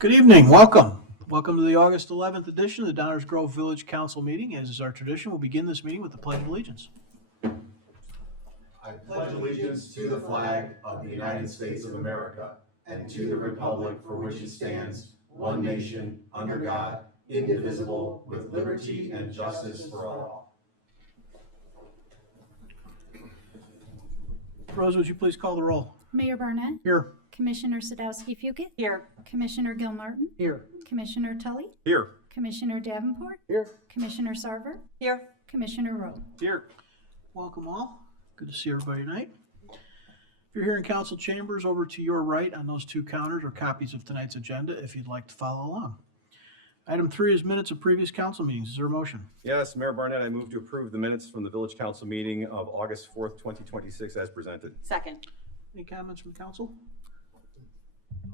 Good evening, welcome. Welcome to the August 11th edition of the Downers Grove Village Council meeting. As is our tradition, we'll begin this meeting with the Pledge of Allegiance. I pledge allegiance to the flag of the United States of America and to the republic for which it stands, one nation, under God, indivisible, with liberty and justice for all. Rose, would you please call the roll? Mayor Barnett. Here. Commissioner Sadowski-Fugit. Here. Commissioner Gilmartin. Here. Commissioner Tully. Here. Commissioner Davenport. Here. Commissioner Sarver. Here. Commissioner Rowe. Here. Welcome all. Good to see everybody tonight. If you're here in council chambers, over to your right on those two counters are copies of tonight's agenda if you'd like to follow along. Item 3 is minutes of previous council meetings. Is there a motion? Yes, Mayor Barnett, I move to approve the minutes from the Village Council meeting of August 4th, 2026 as presented. Second. Any comments from council?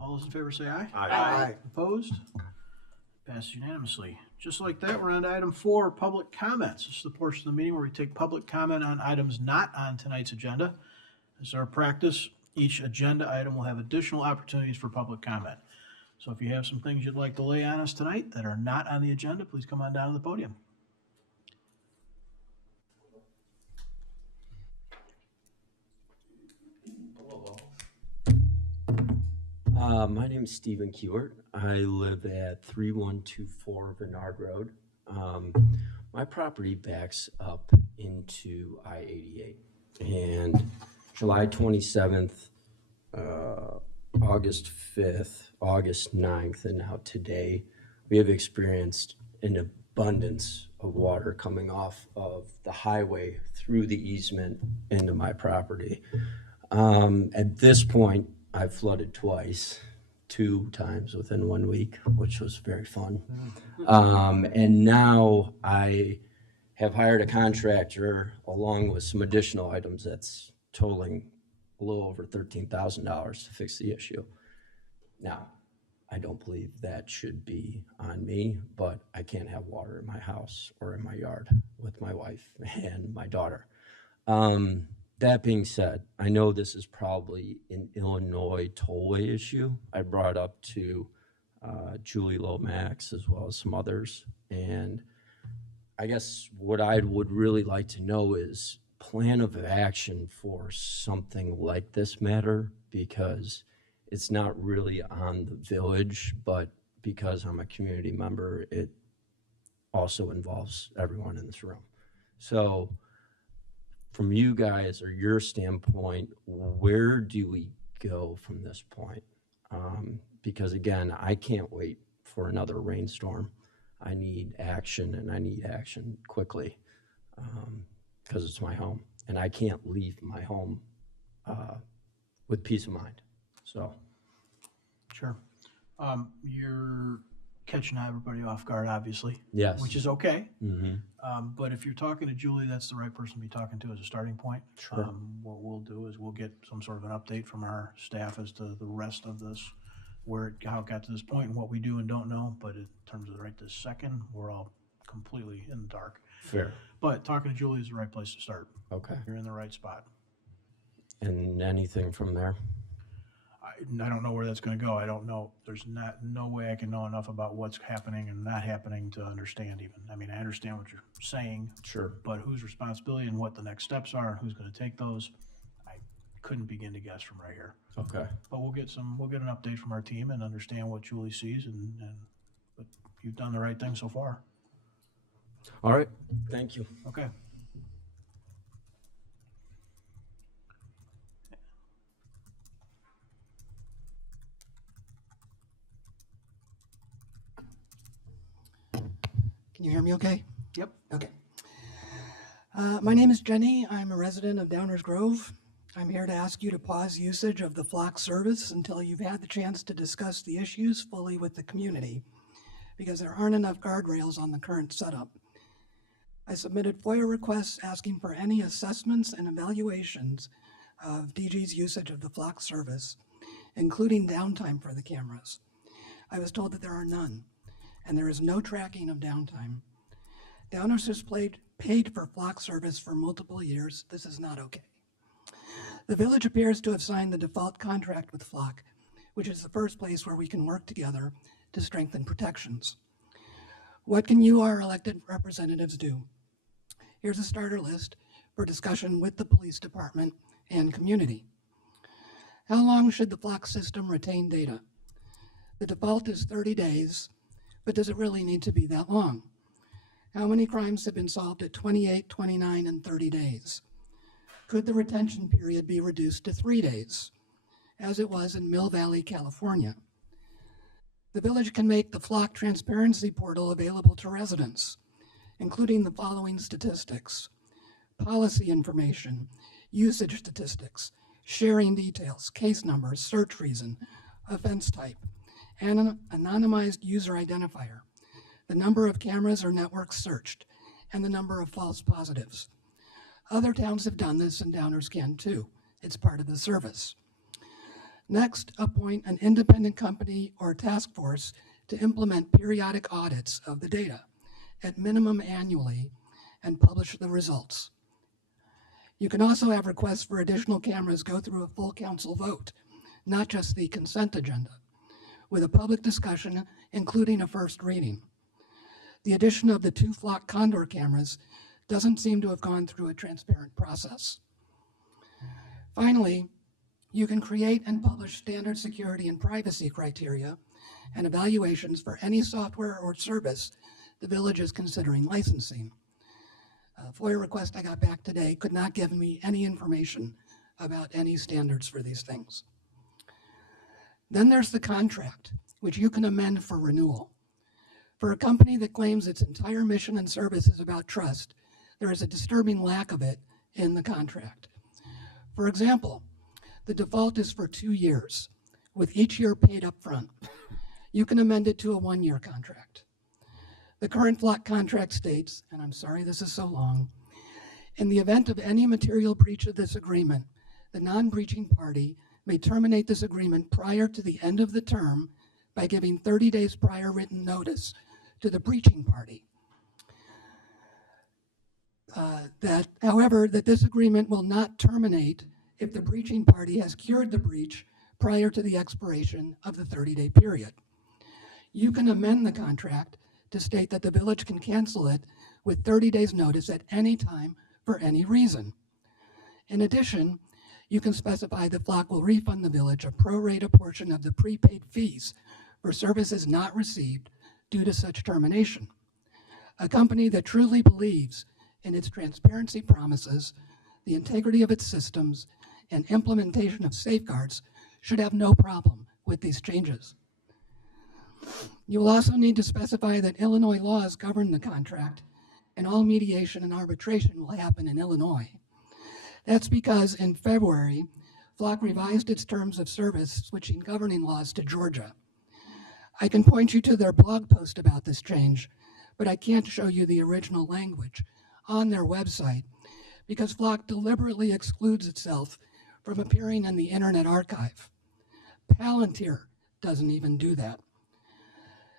All those in favor say aye. Aye. Opposed? Passed unanimously. Just like that, we're on to item 4, public comments. This is the portion of the meeting where we take public comment on items not on tonight's agenda. As our practice, each agenda item will have additional opportunities for public comment. So if you have some things you'd like to lay on us tonight that are not on the agenda, please come on down to the podium. My name is Stephen Kewart. I live at 3124 Bernard Road. My property backs up into I-88. And July 27th, August 5th, August 9th, and now today, we have experienced an abundance of water coming off of the highway through the easement into my property. At this point, I've flooded twice, 2 times within 1 week, which was very fun. And now I have hired a contractor along with some additional items that's totaling a little over $13,000 to fix the issue. Now, I don't believe that should be on me, but I can't have water in my house or in my yard with my wife and my daughter. That being said, I know this is probably an Illinois tollway issue. I brought up to Julie Lomax as well as some others. And I guess what I would really like to know is plan of action for something like this matter, because it's not really on the village, but because I'm a community member, it also involves everyone in this room. So from you guys or your standpoint, where do we go from this point? Because again, I can't wait for another rainstorm. I need action, and I need action quickly, because it's my home, and I can't leave my home with peace of mind. So, Sure. You're catching everybody off guard, obviously. yes. Which is okay. Mm-hmm. But if you're talking to Julie, that's the right person to be talking to as a starting point. Sure. What we'll do is we'll get some sort of an update from our staff as to the rest of this, how it got to this point and what we do and don't know. But in terms of right this second, we're all completely in the dark. Fair. But talking to Julie is the right place to start. Okay. You're in the right spot. And anything from there? I don't know where that's going to go. I don't know. There's no way I can know enough about what's happening and not happening to understand even. I mean, I understand what you're saying, Sure. but whose responsibility and what the next steps are and who's going to take those, I couldn't begin to guess from right here. Okay. But we'll get an update from our team and understand what Julie sees, but you've done the right thing so far. All right. Thank you. Okay. Can you hear me okay? Yep. Okay. My name is Jenny. I'm a resident of Downers Grove. I'm here to ask you to pause usage of the flock service until you've had the chance to discuss the issues fully with the community, because there aren't enough guardrails on the current setup. I submitted FOIA requests asking for any assessments and evaluations of DG's usage of the flock service, including downtime for the cameras. I was told that there are none, and there is no tracking of downtime. Downers has paid for flock service for multiple years. This is not okay. The village appears to have signed the default contract with Flock, which is the first place where we can work together to strengthen protections. What can you, our elected representatives, do? Here's a starter list for discussion with the police department and community. How long should the Flock system retain data? The default is 30 days, but does it really need to be that long? How many crimes have been solved at 28, 29, and 30 days? Could the retention period be reduced to 3 days, as it was in Mill Valley, California? The village can make the Flock Transparency Portal available to residents, including the following statistics: policy information, usage statistics, sharing details, case numbers, search reason, offense type, and an anonymized user identifier, the number of cameras or networks searched, and the number of false positives. Other towns have done this, and Downers can too. It's part of the service. Next, appoint an independent company or task force to implement periodic audits of the data, at minimum annually, and publish the results. You can also have requests for additional cameras go through a full council vote, not just the consent agenda, with a public discussion, including a first reading. The addition of the 2 Flock Condor cameras doesn't seem to have gone through a transparent process. Finally, you can create and publish standard security and privacy criteria and evaluations for any software or service the village is considering licensing. A FOIA request I got back today could not give me any information about any standards for these things. Then there's the contract, which you can amend for renewal. For a company that claims its entire mission and service is about trust, there is a disturbing lack of it in the contract. For example, the default is for 2 years, with each year paid up front. You can amend it to a 1-year contract. The current Flock contract states, and I'm sorry this is so long, in the event of any material breach of this agreement, the non-breaching party may terminate this agreement prior to the end of the term by giving 30 days prior written notice to the breaching party. However, that this agreement will not terminate if the breaching party has cured the breach prior to the expiration of the 30-day period. You can amend the contract to state that the village can cancel it with 30 days notice at any time for any reason. In addition, you can specify that Flock will refund the village a pro rata portion of the prepaid fees for services not received due to such termination. A company that truly believes in its transparency promises, the integrity of its systems, and implementation of safeguards should have no problem with these changes. You will also need to specify that Illinois laws govern the contract, and all mediation and arbitration will happen in Illinois. That's because in February, Flock revised its terms of service, switching governing laws to Georgia. I can point you to their blog post about this change, but I can't show you the original language on their website because Flock deliberately excludes itself from appearing in the Internet Archive. Palantir doesn't even do that.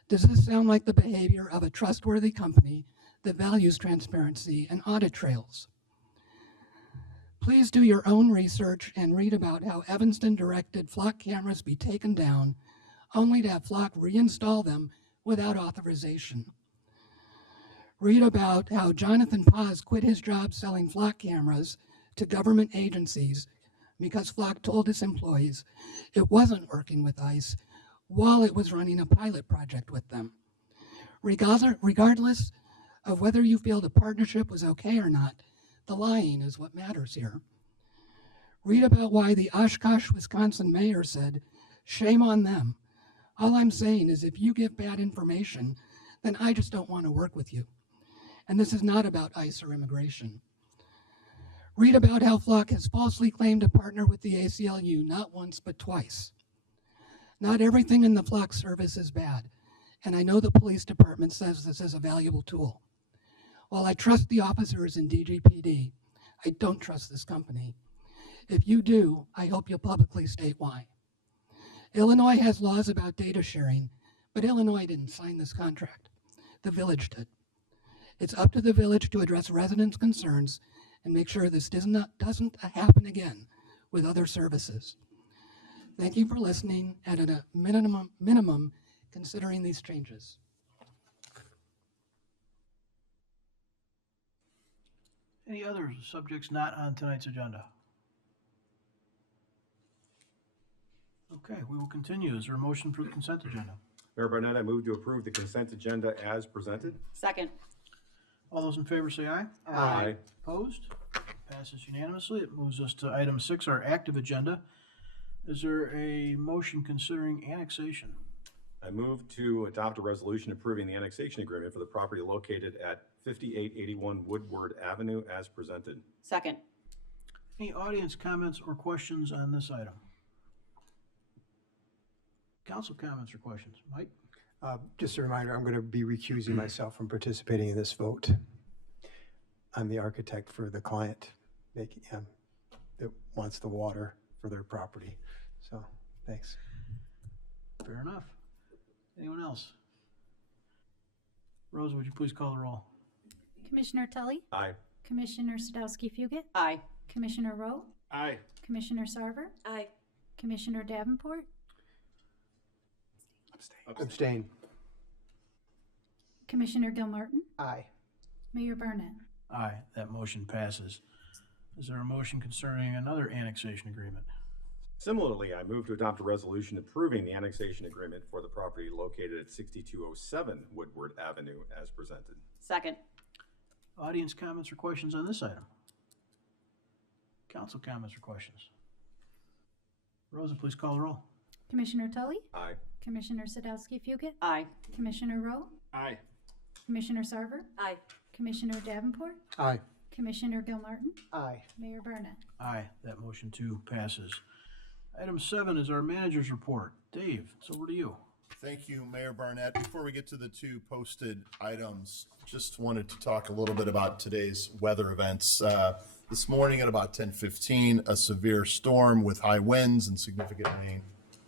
Does this sound like the behavior of a trustworthy company that values transparency and audit trails? Please do your own research and read about how Evanston directed Flock cameras be taken down, only to have Flock reinstall them without authorization. Read about how Jonathan Paz quit his job selling Flock cameras to government agencies because Flock told his employees it wasn't working with ICE while it was running a pilot project with them. Regardless of whether you feel the partnership was okay or not, the lying is what matters here. Read about why the Oshkosh, Wisconsin mayor said, "Shame on them. All I'm saying is if you give bad information, then I just don't want to work with you." And this is not about ICE or immigration. Read about how Flock has falsely claimed to partner with the ACLU not once but twice. Not everything in the Flock service is bad, and I know the police department says this is a valuable tool. While I trust the officers in DGPD, I don't trust this company. If you do, I hope you'll publicly state why. Illinois has laws about data sharing, but Illinois didn't sign this contract. The village did. It's up to the village to address residents' concerns and make sure this doesn't happen again with other services. Thank you for listening, and at a minimum, considering these changes. Any other subjects not on tonight's agenda? Okay, we will continue. Is there a motion for the consent agenda? Mayor Barnett, I move to approve the consent agenda as presented. Second. All those in favor say aye. Aye. Opposed? Passes unanimously. It moves us to item 6, our active agenda. Is there a motion considering annexation? I move to adopt a resolution approving the annexation agreement for the property located at 5881 Woodward Avenue as presented. Second. Any audience comments or questions on this item? Council comments or questions? Mike? Just a reminder, I'm going to be recusing myself from participating in this vote. I'm the architect for the client that wants the water for their property. So, thanks. Fair enough. Anyone else? Rose, would you please call the roll? Commissioner Tully, Aye. Commissioner Sadowski-Fugit, Aye. Commissioner Rowe, Aye. Commissioner Sarver, Aye. Commissioner Davenport, Abstain. Commissioner Gilmartin, Aye. Mayor Barnett. Aye, that motion passes. Is there a motion concerning another annexation agreement? Similarly, I move to adopt a resolution approving the annexation agreement for the property located at 6207 Woodward Avenue as presented. Second. Audience comments or questions on this item? Council comments or questions? Rosa, please call the roll. Commissioner Tully, Aye. Commissioner Sadowski-Fugit, Aye. Commissioner Rowe, Aye. Commissioner Sarver, Aye. Commissioner Davenport, Aye. Commissioner Gilmartin, Aye. Mayor Barnett. Aye, that motion too passes. Item 7 is our manager's report. Dave, it's over to you. Thank you, Mayor Barnett. Before we get to the two posted items, just wanted to talk a little bit about today's weather events. This morning at about 10:15, a severe storm with high winds and significant rain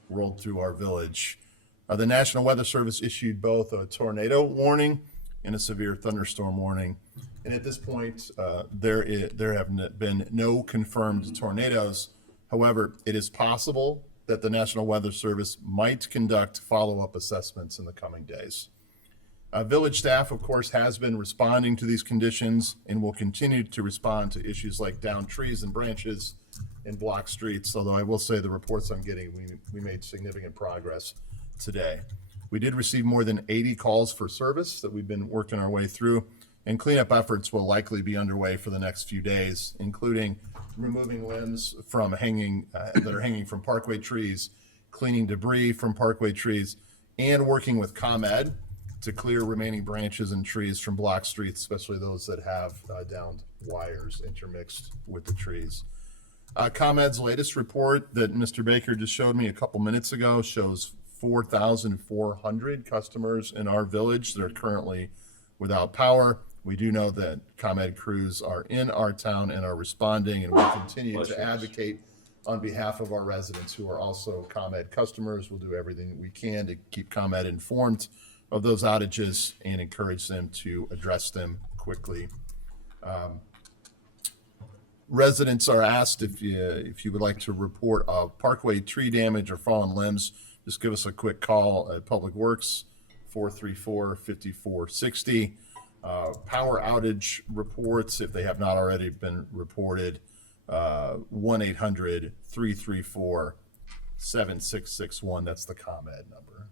rolled through our village. The National Weather Service issued both a tornado warning and a severe thunderstorm warning. And at this point, there have been no confirmed tornadoes. However, it is possible that the National Weather Service might conduct follow-up assessments in the coming days. Village staff, of course, has been responding to these conditions and will continue to respond to issues like downed trees and branches and blocked streets, although I will say the reports I'm getting, we made significant progress today. We did receive more than 80 calls for service that we've been working our way through, and cleanup efforts will likely be underway for the next few days, including removing limbs from that are hanging from parkway trees, cleaning debris from parkway trees, and working with ComEd to clear remaining branches and trees from block streets, especially those that have downed wires intermixed with the trees. ComEd's latest report that Mr. Baker just showed me a couple minutes ago shows 4,400 customers in our village that are currently without power. We do know that ComEd crews are in our town and are responding, and we'll continue to advocate on behalf of our residents who are also ComEd customers. We'll do everything we can to keep ComEd informed of those outages and encourage them to address them quickly. Residents are asked if you would like to report parkway tree damage or fallen limbs, just give us a quick call at Public Works, 434-5460. Power outage reports, if they have not already been reported, 1-800-334-7661. That's the ComEd number.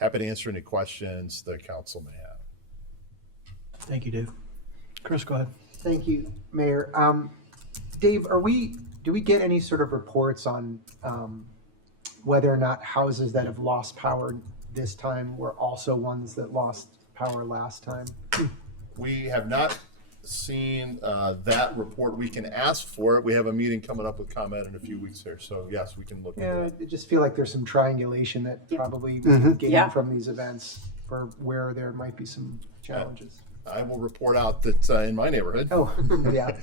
Happy to answer any questions the council may have. Thank you, Dave. Chris, go ahead. Thank you, Mayor. Dave, do we get any sort of reports on whether or not houses that have lost power this time were also ones that lost power last time? We have not seen that report. We can ask for it. We have a meeting coming up with ComEd in a few weeks here, so yes, we can look into Yeah, that. I just feel like there's some triangulation that probably we can gain Yeah. from these events for where there might be some challenges. I will report out that in my neighborhood, Oh, yeah.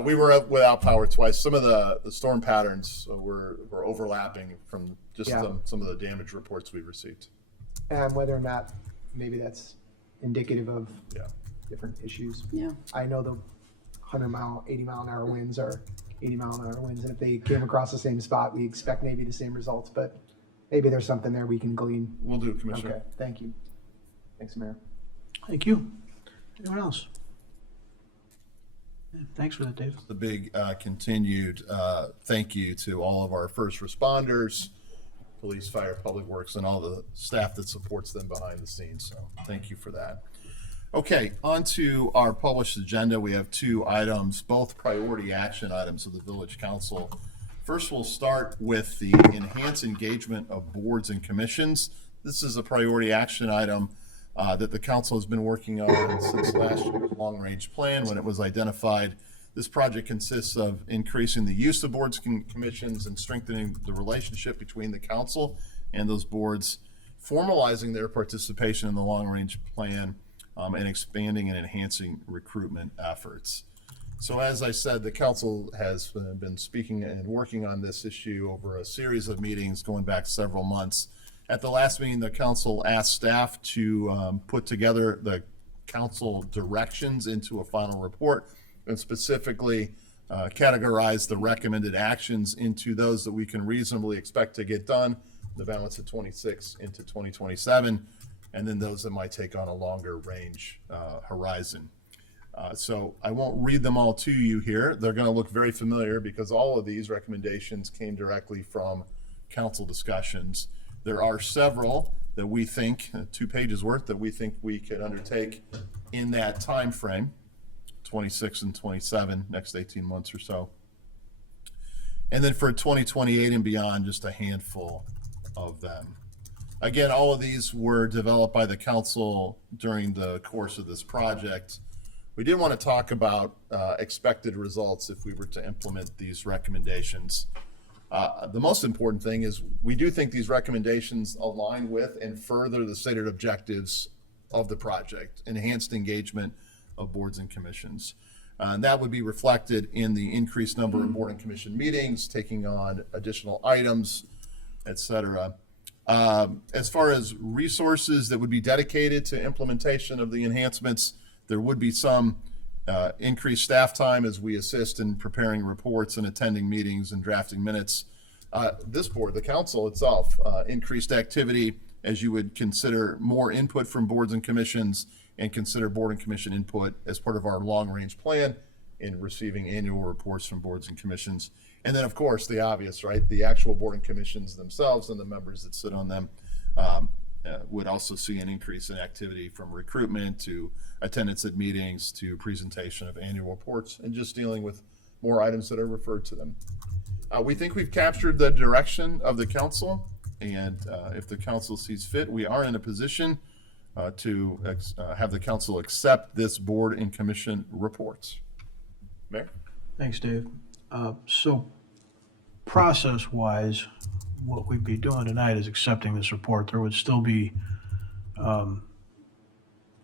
we were without power twice. Some of the storm patterns were overlapping from just Yeah. some of the damage reports we received. And whether or not maybe that's indicative of Yeah. different issues. Yeah. I know the 100-mile, 80-mile-an-hour winds are 80-mile-an-hour winds, and if they came across the same spot, we expect maybe the same results, but maybe there's something there we can glean. Will do, Commissioner. Okay, thank you. Thanks, Mayor. Thank you. Anyone else? Yeah, thanks for that, Dave. The big continued thank you to all of our first responders, police, fire, public works, and all the staff that supports them behind the scenes. So thank you for that. Okay, on to our published agenda. We have 2 items, both priority action items of the Village Council. First, we'll start with the enhanced engagement of boards and commissions. This is a priority action item that the council has been working on since last year's long-range plan when it was identified. This project consists of increasing the use of boards and commissions and strengthening the relationship between the council and those boards, formalizing their participation in the long-range plan, and expanding and enhancing recruitment efforts. So as I said, the council has been speaking and working on this issue over a series of meetings going back several months. At the last meeting, the council asked staff to put together the council directions into a final report and specifically categorize the recommended actions into those that we can reasonably expect to get done, the balance of 26 into 2027, and then those that might take on a longer range horizon. So I won't read them all to you here. They're going to look very familiar because all of these recommendations came directly from council discussions. There are several that we think, 2 pages worth, that we think we could undertake in that time frame, 26 and 27, next 18 months or so. And then for 2028 and beyond, just a handful of them. Again, all of these were developed by the council during the course of this project. We did want to talk about expected results if we were to implement these recommendations. The most important thing is we do think these recommendations align with and further the stated objectives of the project, enhanced engagement of boards and commissions. And that would be reflected in the increased number of board and commission meetings, taking on additional items, et cetera. As far as resources that would be dedicated to implementation of the enhancements, there would be some increased staff time as we assist in preparing reports and attending meetings and drafting minutes. This board, the council itself, increased activity as you would consider more input from boards and commissions and consider board and commission input as part of our long-range plan in receiving annual reports from boards and commissions. And then, of course, the obvious, right? The actual board and commissions themselves and the members that sit on them would also see an increase in activity from recruitment to attendance at meetings to presentation of annual reports and just dealing with more items that are referred to them. We think we've captured the direction of the council, and if the council sees fit, we are in a position to have the council accept this board and commission reports. Mayor? Thanks, Dave. So process-wise, what we'd be doing tonight is accepting this report. There would still be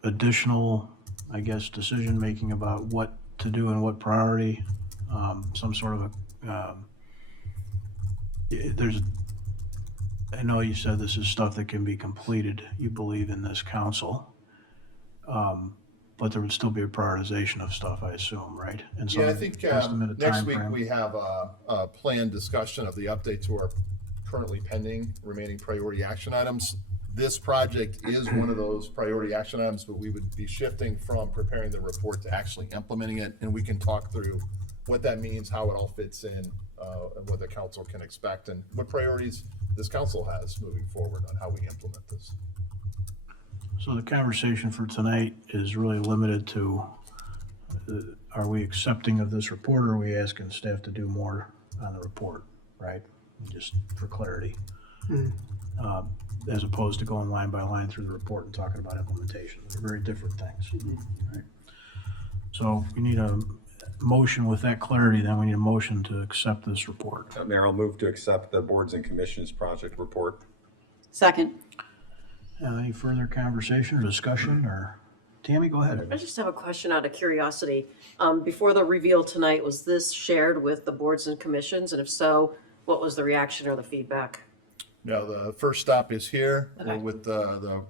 additional, I guess, decision-making about what to do and what priority, some sort of a, I know you said this is stuff that can be completed, you believe in this council, but there would still be a prioritization of stuff, I assume, right? And some Yeah, I think estimated next week timeframe. we have a planned discussion of the update to our currently pending remaining priority action items. This project is one of those priority action items, but we would be shifting from preparing the report to actually implementing it, and we can talk through what that means, how it all fits in, and what the council can expect, and what priorities this council has moving forward on how we implement this. So the conversation for tonight is really limited to, are we accepting of this report, or are we asking staff to do more on the report, right? Just for clarity. As opposed to going line by line through the report and talking about implementation. They're very different things. Right? So we need a motion with that clarity, then we need a motion to accept this report. Mayor, I'll move to accept the boards and commissions project report. Second. Any further conversation or discussion, or Tammy, go ahead. I just have a question out of curiosity. Before the reveal tonight, was this shared with the boards and commissions? And if so, what was the reaction or the feedback? Now, the first stop is here Okay. with the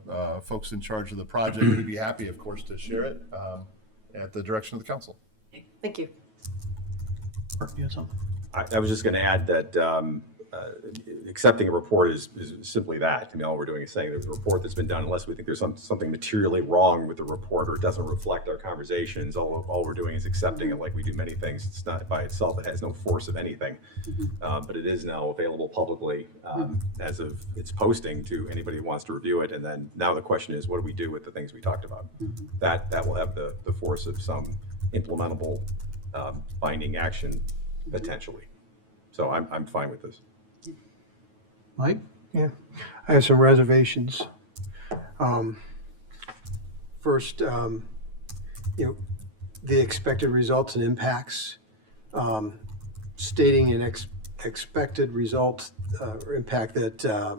folks in charge of the project. We'd be happy, of course, to share it at the direction of the council. Okay, thank you. You had something? I was just going to add that the accepting a report is simply that. I mean, all we're doing is saying there's a report that's been done, unless we think there's something materially wrong with the report or it doesn't reflect our conversations. All we're doing is accepting it like we do many things. It's not by itself, it has no force of anything. But it is now available publicly as of its posting to anybody who wants to review it. And then now the question is, what do we do with the things we talked about? That will have the force of some implementable binding action potentially. So I'm fine with this. Mike? Yeah, I have some reservations. First, the expected results and impacts, stating an expected result or impact that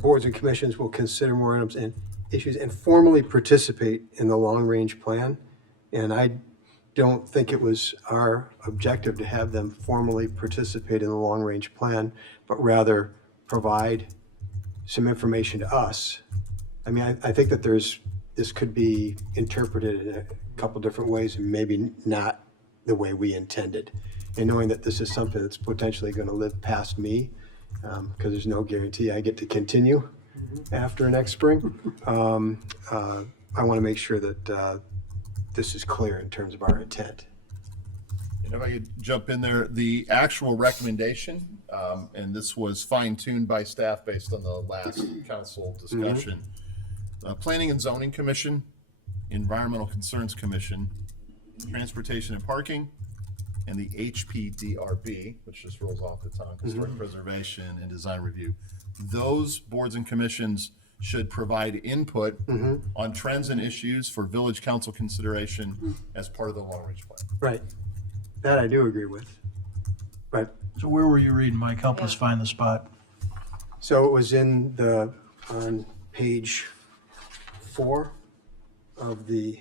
boards and commissions will consider more items and issues and formally participate in the long-range plan. And I don't think it was our objective to have them formally participate in the long-range plan, but rather provide some information to us. I mean, I think that this could be interpreted in a couple different ways and maybe not the way we intended. And knowing that this is something that's potentially going to live past me, because there's no guarantee I get to continue after next spring, I want to make sure that this is clear in terms of our intent. And if I could jump in there, the actual recommendation, and this was fine-tuned by staff based on the last council discussion. Planning and Zoning Commission, Environmental Concerns Commission, Transportation and Parking, and the HPDRB, which just rolls off the tongue, Historic Preservation and Design Review. Those boards and commissions should provide input on trends and issues for village council consideration as part of the long-range plan. Right. That I do agree with. But So where were you reading, Mike? Help us find the spot. so it was on page 4 of the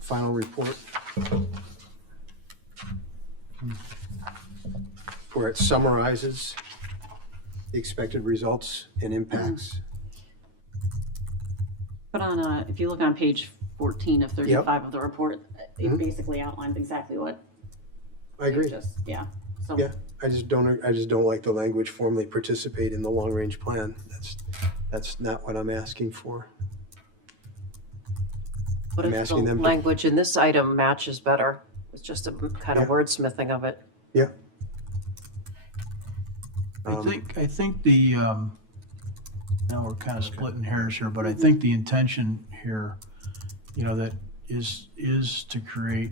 final report, where it summarizes the expected results and impacts. But on, if you look on page 14 of 35 of the report, it basically outlines exactly what. I agree. Yeah, so. Yeah, I just don't like the language formally participate in the long-range plan. That's not what I'm asking for. What I'm if the asking them to- language in this item matches better? It's just a kind of wordsmithing of it. Yeah. I think the, now we're kind of splitting hairs here, but I think the intention here, that is to create,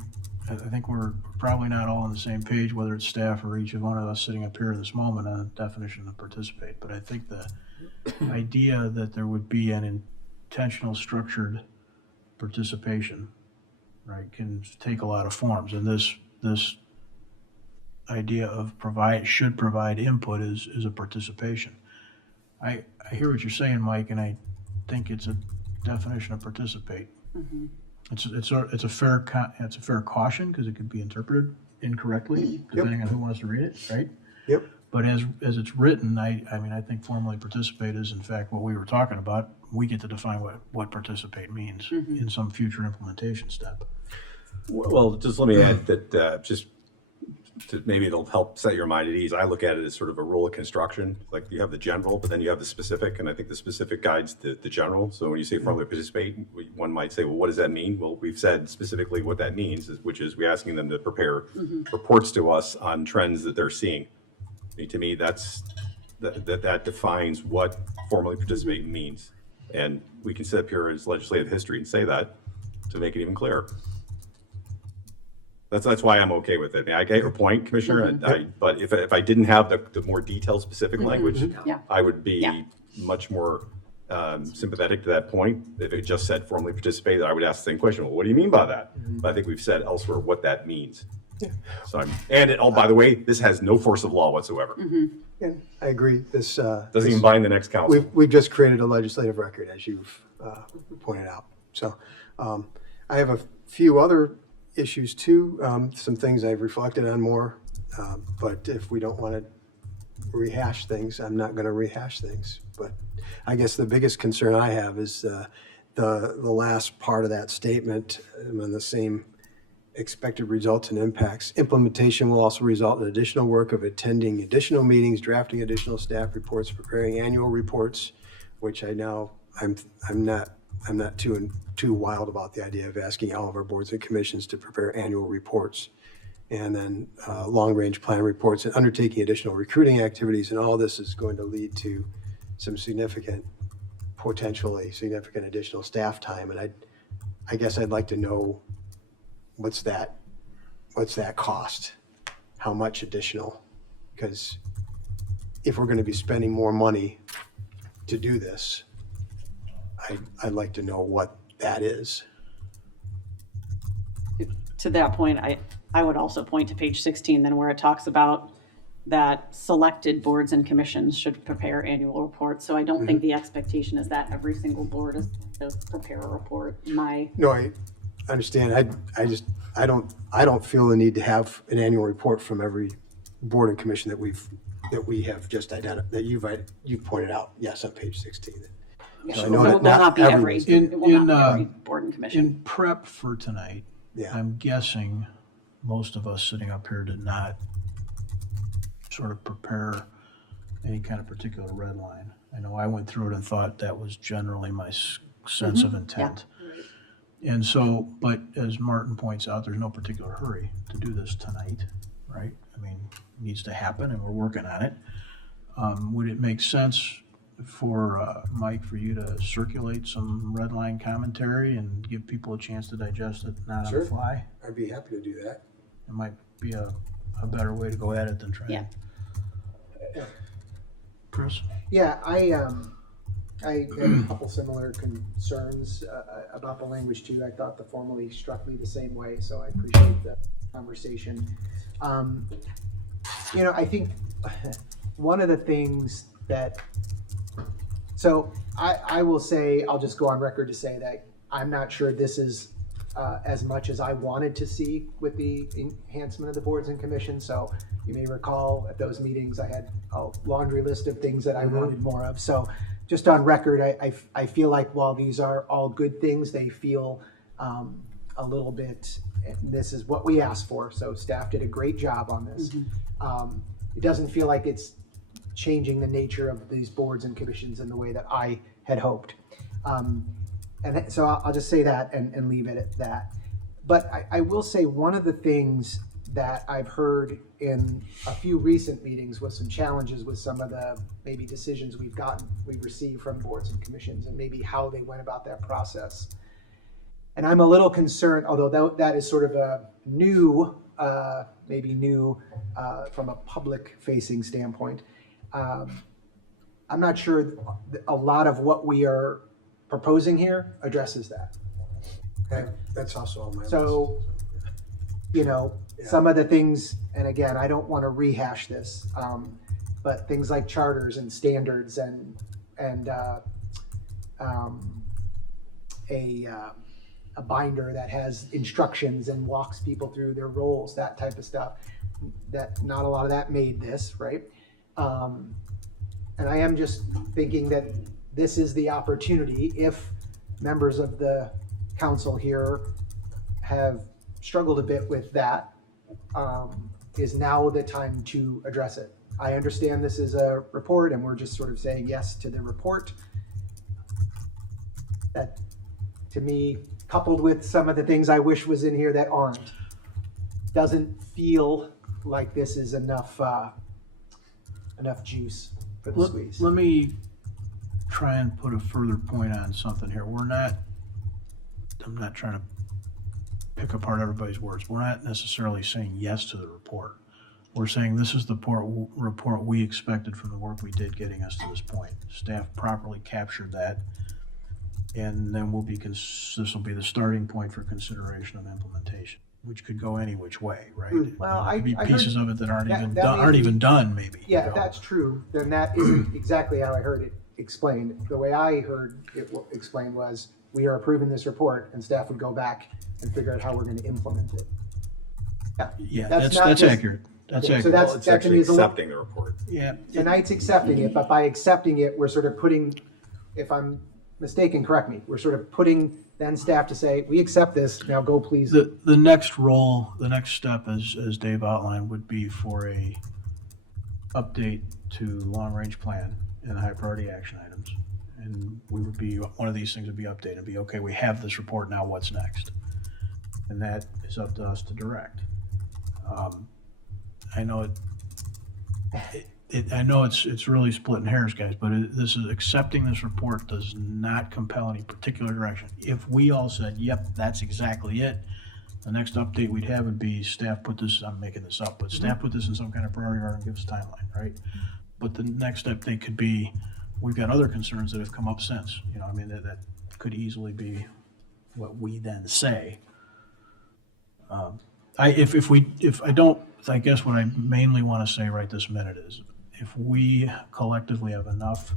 I think we're probably not all on the same page, whether it's staff or each of one of us sitting up here in this moment on a definition of participate. But I think the idea that there would be an intentional structured participation, right, can take a lot of forms. And this idea of should provide input is a participation. I hear what you're saying, Mike, and I think it's a definition of participate. It's a fair caution because it could be interpreted incorrectly depending on who wants to read it, right? Yep. But as it's written, I mean, I think formally participate is in fact what we were talking about. We get to define what participate means in some future implementation step. Well, just let me add that maybe it'll help set your mind at ease. I look at it as sort of a rule of construction. Like you have the general, but then you have the specific, and I think the specific guides the general. So when you say formally participate, one might say, well, what does that mean? Well, we've said specifically what that means, which is we're asking them to prepare reports to us on trends that they're seeing. I mean, to me, that defines what formally participate means. And we can sit up here as legislative history and say that to make it even clearer. That's why I'm okay with it. I mean, I get your point, Commissioner, but if I didn't have the more detailed specific language, I would be much more sympathetic to that point. If it just said formally participate, I would ask the same question, well, what do you mean by that? But I think we've said elsewhere what that means. So by the way, this has no force of law whatsoever. And I agree. This Doesn't even bind the next council. We've just created a legislative record, as you've pointed out. So I have a few other issues too, some things I've reflected on more, but if we don't want to rehash things, I'm not going to rehash things. But I guess the biggest concern I have is the last part of that statement. I'm on the same expected results and impacts. Implementation will also result in additional work of attending additional meetings, drafting additional staff reports, preparing annual reports, which I'm not too wild about the idea of asking all of our boards and commissions to prepare annual reports. And then long-range plan reports and undertaking additional recruiting activities. And all this is going to lead to some potentially significant additional staff time. And I guess I'd like to know what's that cost? How much additional? Because if we're going to be spending more money to do this, I'd like to know what that is. To that point, I would also point to page 16 then, where it talks about that selected boards and commissions should prepare annual reports. So I don't think the expectation is that every single board is to prepare a report. No, I understand. I don't feel the need to have an annual report from every board and commission that we have just identified, that you've pointed out. Yes, on page 16. So it will not be every board and commission. In prep for tonight, Yeah. I'm guessing most of us sitting up here did not sort of prepare any kind of particular red line. I know I went through it and thought that was generally my sense of intent. And so, but as Martin points out, there's no particular hurry to do this tonight, right? I mean, it needs to happen and we're working on it. Would it make sense for Mike, for you to circulate some red line commentary and give people a chance to digest it, not on the fly? I'd be happy to do that. It might be a better way to go at it than trying. Yeah. Chris? Yeah, I have a couple similar concerns about the language too. I thought the formally struck me the same way, so I appreciate the conversation. I think one of the things that, so I will say, I'll just go on record to say that I'm not sure this is as much as I wanted to see with the enhancement of the boards and commissions. So you may recall at those meetings, I had a laundry list of things that I wanted more of. So just on record, I feel like while these are all good things, they feel a little bit, and this is what we asked for. So staff did a great job on this. It doesn't feel like it's changing the nature of these boards and commissions in the way that I had hoped. And so I'll just say that and leave it at that. But I will say one of the things that I've heard in a few recent meetings was some challenges with some of the maybe decisions we've received from boards and commissions, and maybe how they went about that process. And I'm a little concerned, although that is sort of a new, from a public facing standpoint. I'm not sure a lot of what we are proposing here addresses that. Okay, that's also on my list. So, some of the things, and again, I don't want to rehash this, but things like charters and standards and a binder that has instructions and walks people through their roles, that type of stuff, that not a lot of that made this, right? And I am just thinking that this is the opportunity, if members of the council here have struggled a bit with that, is now the time to address it. I understand this is a report and we're just sort of saying yes to the report. That, to me, coupled with some of the things I wish was in here that aren't, doesn't feel like this is enough juice for the squeeze. Let me try and put a further point on something here. I'm not trying to pick apart everybody's words. We're not necessarily saying yes to the report. We're saying this is the report we expected from the work we did getting us to this point. Staff properly captured that, and then this will be the starting point for consideration of implementation, which could go any which way, right? Well, There could be I pieces heard of it that aren't that even done, maybe. Yeah, if that's true, then that isn't exactly how I heard it explained. The way I heard it explained was, we are approving this report, and staff would go back and figure out how we're going to implement it. Yeah, That's that's not just- accurate. That's Okay, accurate. so that's- Well, it's that to actually me is a little- accepting the report. Yeah. Tonight's accepting it, but by accepting it, we're sort of putting, if I'm mistaken, correct me, we're sort of putting then staff to say, we accept this, now go please. The next step, as Dave outlined, would be for a update to long-range plan and high priority action items. And one of these things would be updated and be, okay, we have this report, now what's next? And that is up to us to direct. I know it's really splitting hairs, guys, but accepting this report does not compel any particular direction. If we all said, yep, that's exactly it, the next update we'd have would be staff put this, I'm making this up, but staff put this in some kind of priority order and give us a timeline, right? But the next update could be, we've got other concerns that have come up since, that could easily be what we then say. I guess what I mainly want to say right this minute is, if we collectively have enough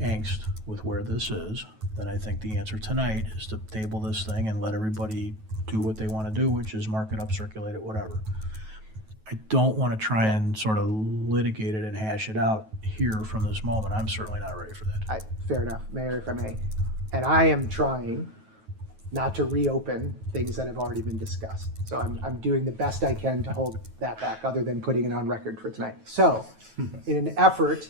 angst with where this is, then I think the answer tonight is to table this thing and let everybody do what they want to do, which is mark it up, circulate it, whatever. I don't want to try and sort of litigate it and hash it out here from this moment. I'm certainly not ready for that. Fair enough, Mayor, if I may. And I am trying not to reopen things that have already been discussed. So I'm doing the best I can to hold that back, other than putting it on record for tonight. So in an effort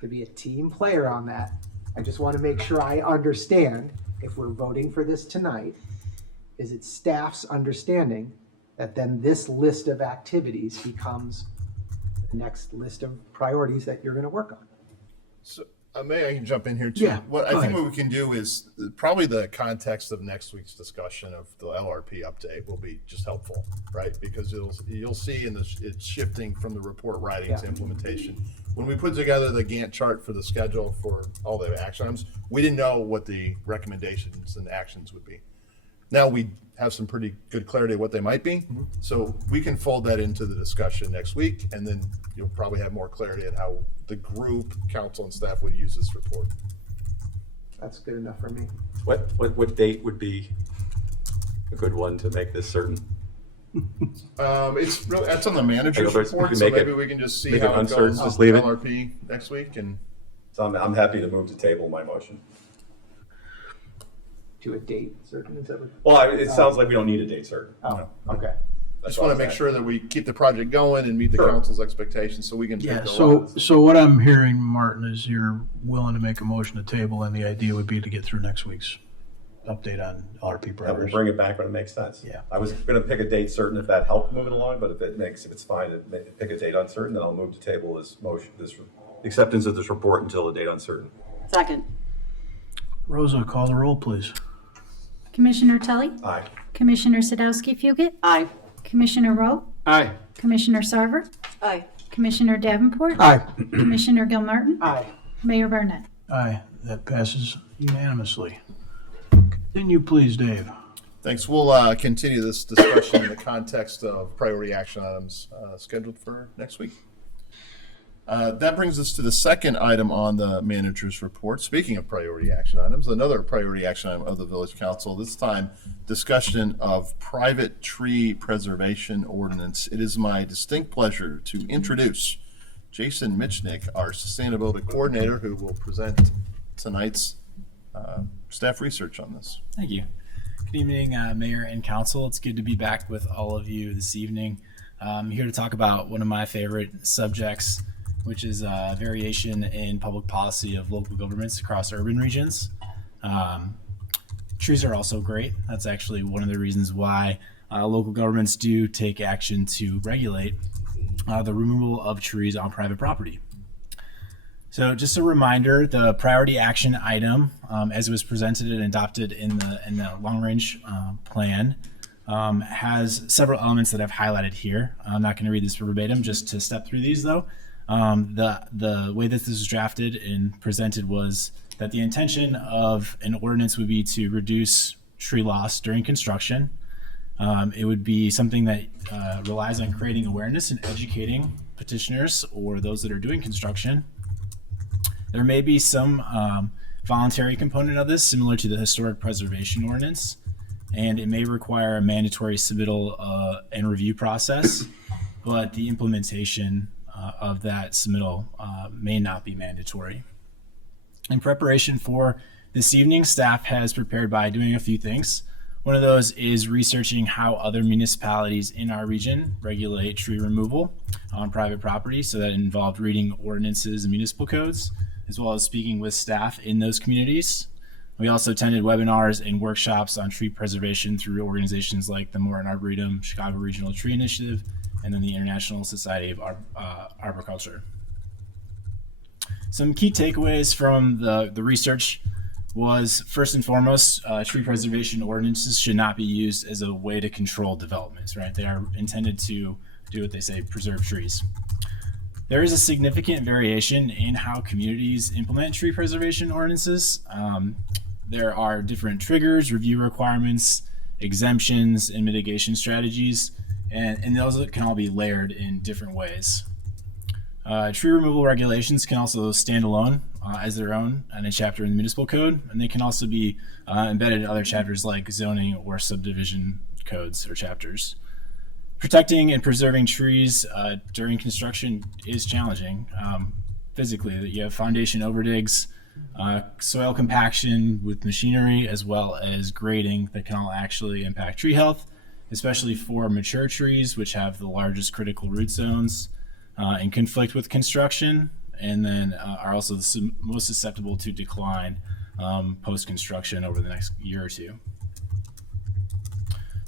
to be a team player on that, I just want to make sure I understand, if we're voting for this tonight, is it staff's understanding that then this list of activities becomes the next list of priorities that you're going to work on? So, May I can jump in here too? Yeah, I go think ahead. what we can do is probably the context of next week's discussion of the LRP update will be just helpful, right? Because you'll see it's shifting from the report writing to implementation. When we put together the Gantt chart for the schedule for all the action items, we didn't know what the recommendations and actions would be. Now we have some pretty good clarity of what they might be. So we can fold that into the discussion next week, and then you'll probably have more clarity on how the group, council, and staff would use this report. That's good enough for me. What date would be a good one to make this certain? That's on the manager's Okay, report, we so make it- maybe we can just see make it how it uncertain, goes just with leave it? LRP next week. And So I'm happy to move to table my motion. To a date certain, is that what? Well, it sounds like we don't need a date certain. Oh, okay. just want to make sure that we keep the project going and meet the Sure. council's expectations so we can take Yeah, the so road. what I'm hearing, Martin, is you're willing to make a motion to table, and the idea would be to get through next week's update on LRP Yeah, we'll priorities. bring it back when it makes sense. Yeah. I was gonna pick a date certain if that helped move it along, but if it's fine to pick a date uncertain, then I'll move to table this motion, acceptance of this report until a date uncertain. Second. Rosa, call the roll, please. Commissioner Tully, Aye. Commissioner Sadowski Fugit, Aye. Commissioner Rowe, Aye. Commissioner Sarver, Aye. Commissioner Davenport, Aye. Commissioner Gilmartin, Aye. Mayor Barnett. Aye, that passes unanimously. Continue, please, Dave. Thanks. We'll continue this discussion in the context of priority action items scheduled for next week. That brings us to the second item on the manager's report. Speaking of priority action items, another priority action item of the village council, this time discussion of private tree preservation ordinance. It is my distinct pleasure to introduce Jason Michnick, our sustainability coordinator, who will present tonight's staff research on this. Thank you. Good evening, Mayor and Council. It's good to be back with all of you this evening. I'm here to talk about one of my favorite subjects, which is variation in public policy of local governments across urban regions. Trees are also great. That's actually one of the reasons why local governments do take action to regulate the removal of trees on private property. So just a reminder, the priority action item, as it was presented and adopted in the long-range plan, has several elements that I've highlighted here. I'm not going to read this verbatim, just to step through these though. The way that this was drafted and presented was that the intention of an ordinance would be to reduce tree loss during construction. It would be something that relies on creating awareness and educating petitioners or those that are doing construction. There may be some voluntary component of this, similar to the historic preservation ordinance, and it may require a mandatory submittal and review process, but the implementation of that submittal may not be mandatory. In preparation for This evening, staff has prepared by doing a few things. One of those is researching how other municipalities in our region regulate tree removal on private property. So that involved reading ordinances and municipal codes, as well as speaking with staff in those communities. We also attended webinars and workshops on tree preservation through organizations like the Morton Arboretum, Chicago Regional Tree Initiative, and then the International Society of Arboriculture. Some key takeaways from the research was, first and foremost, tree preservation ordinances should not be used as a way to control developments, right? They are intended to do what they say, preserve trees. There is a significant variation in how communities implement tree preservation ordinances. There are different triggers, review requirements, exemptions, and mitigation strategies, and those can all be layered in different ways. Tree removal regulations can also stand alone as their own in a chapter in the municipal code, and they can also be embedded in other chapters like zoning or subdivision codes or chapters. Protecting and preserving trees during construction is challenging physically. You have foundation overdigs, soil compaction with machinery, as well as grading that can all actually impact tree health, especially for mature trees, which have the largest critical root zones and conflict with construction, and then are also the most susceptible to decline post-construction over the next year or two.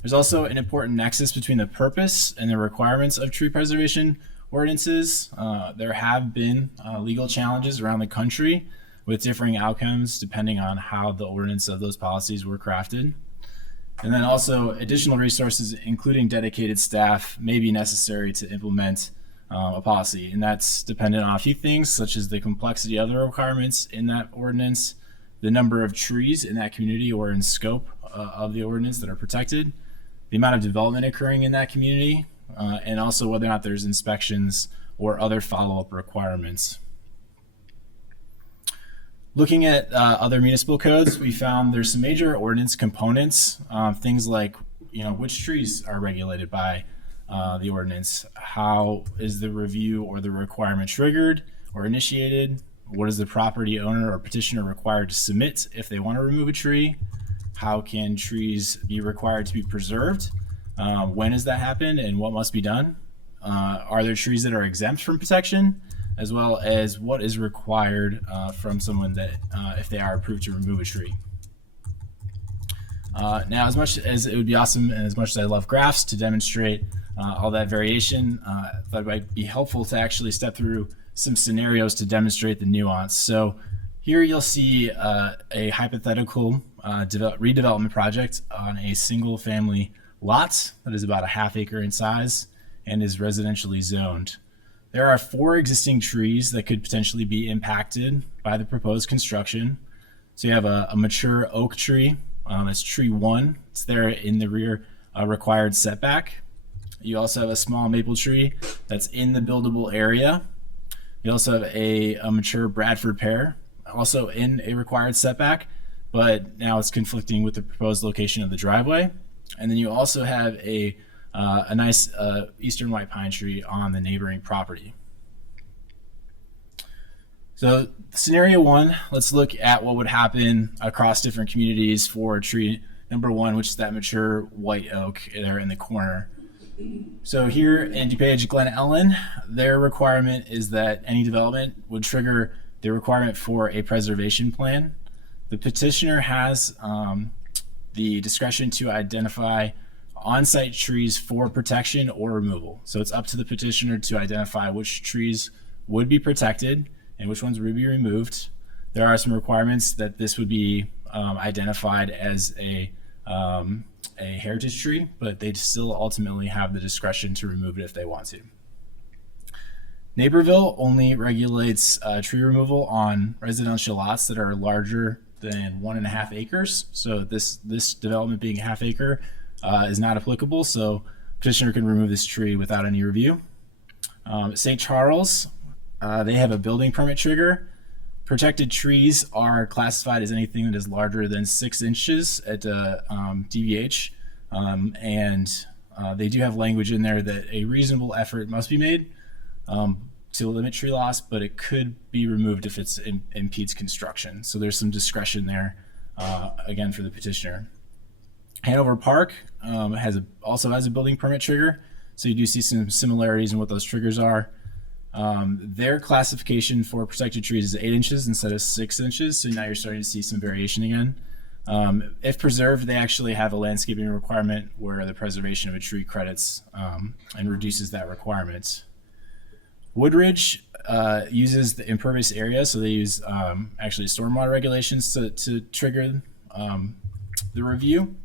There's also an important nexus between the purpose and the requirements of tree preservation ordinances. There have been legal challenges around the country with differing outcomes depending on how the ordinance of those policies were crafted. And then also additional resources, including dedicated staff, may be necessary to implement a policy. And that's dependent on a few things, such as the complexity of the requirements in that ordinance, the number of trees in that community or in scope of the ordinance that are protected, the amount of development occurring in that community, and also whether or not there's inspections or other follow-up requirements. Looking at other municipal codes, we found there's some major ordinance components, things like, which trees are regulated by the ordinance, how is the review or the requirement triggered or initiated, what is the property owner or petitioner required to submit if they want to remove a tree, how can trees be required to be preserved, when does that happen and what must be done, are there trees that are exempt from protection, as well as what is required from someone that if they are approved to remove a tree. Now, as much as it would be awesome and as much as I love graphs to demonstrate all that variation, I thought it might be helpful to actually step through some scenarios to demonstrate the nuance. So here you'll see a hypothetical redevelopment project on a single family lot that is about a ½ acre in size and is residentially zoned. There are 4 existing trees that could potentially be impacted by the proposed construction. So you have a mature oak tree, that's tree 1. It's there in the rear required setback. You also have a small maple tree that's in the buildable area. You also have a mature Bradford pear, also in a required setback, but now it's conflicting with the proposed location of the driveway. And then you also have a nice eastern white pine tree on the neighboring property. So scenario 1, let's look at what would happen across different communities for tree number 1, which is that mature white oak there in the corner. So here in DuPage, Glen Ellen, their requirement is that any development would trigger the requirement for a preservation plan. The petitioner has the discretion to identify on-site trees for protection or removal. So it's up to the petitioner to identify which trees would be protected and which ones would be removed. There are some requirements that this would be identified as a heritage tree, but they'd still ultimately have the discretion to remove it if they want to. Naperville only regulates tree removal on residential lots that are larger than 1.5 acres. So this development being ½ acre is not applicable. So petitioner can remove this tree without any review. St. Charles, they have a building permit trigger. Protected trees are classified as anything that is larger than 6 inches at DVH. And they do have language in there that a reasonable effort must be made to limit tree loss, but it could be removed if it impedes construction. So there's some discretion there, again, for the petitioner. Hanover Park also has a building permit trigger, so you do see some similarities in what those triggers are. Their classification for protected trees is 8 inches instead of 6 inches, so now you're starting to see some variation again. If preserved, they actually have a landscaping requirement where the preservation of a tree credits and reduces that requirement. Woodridge uses the impervious area, so they use actually stormwater regulations to trigger the review.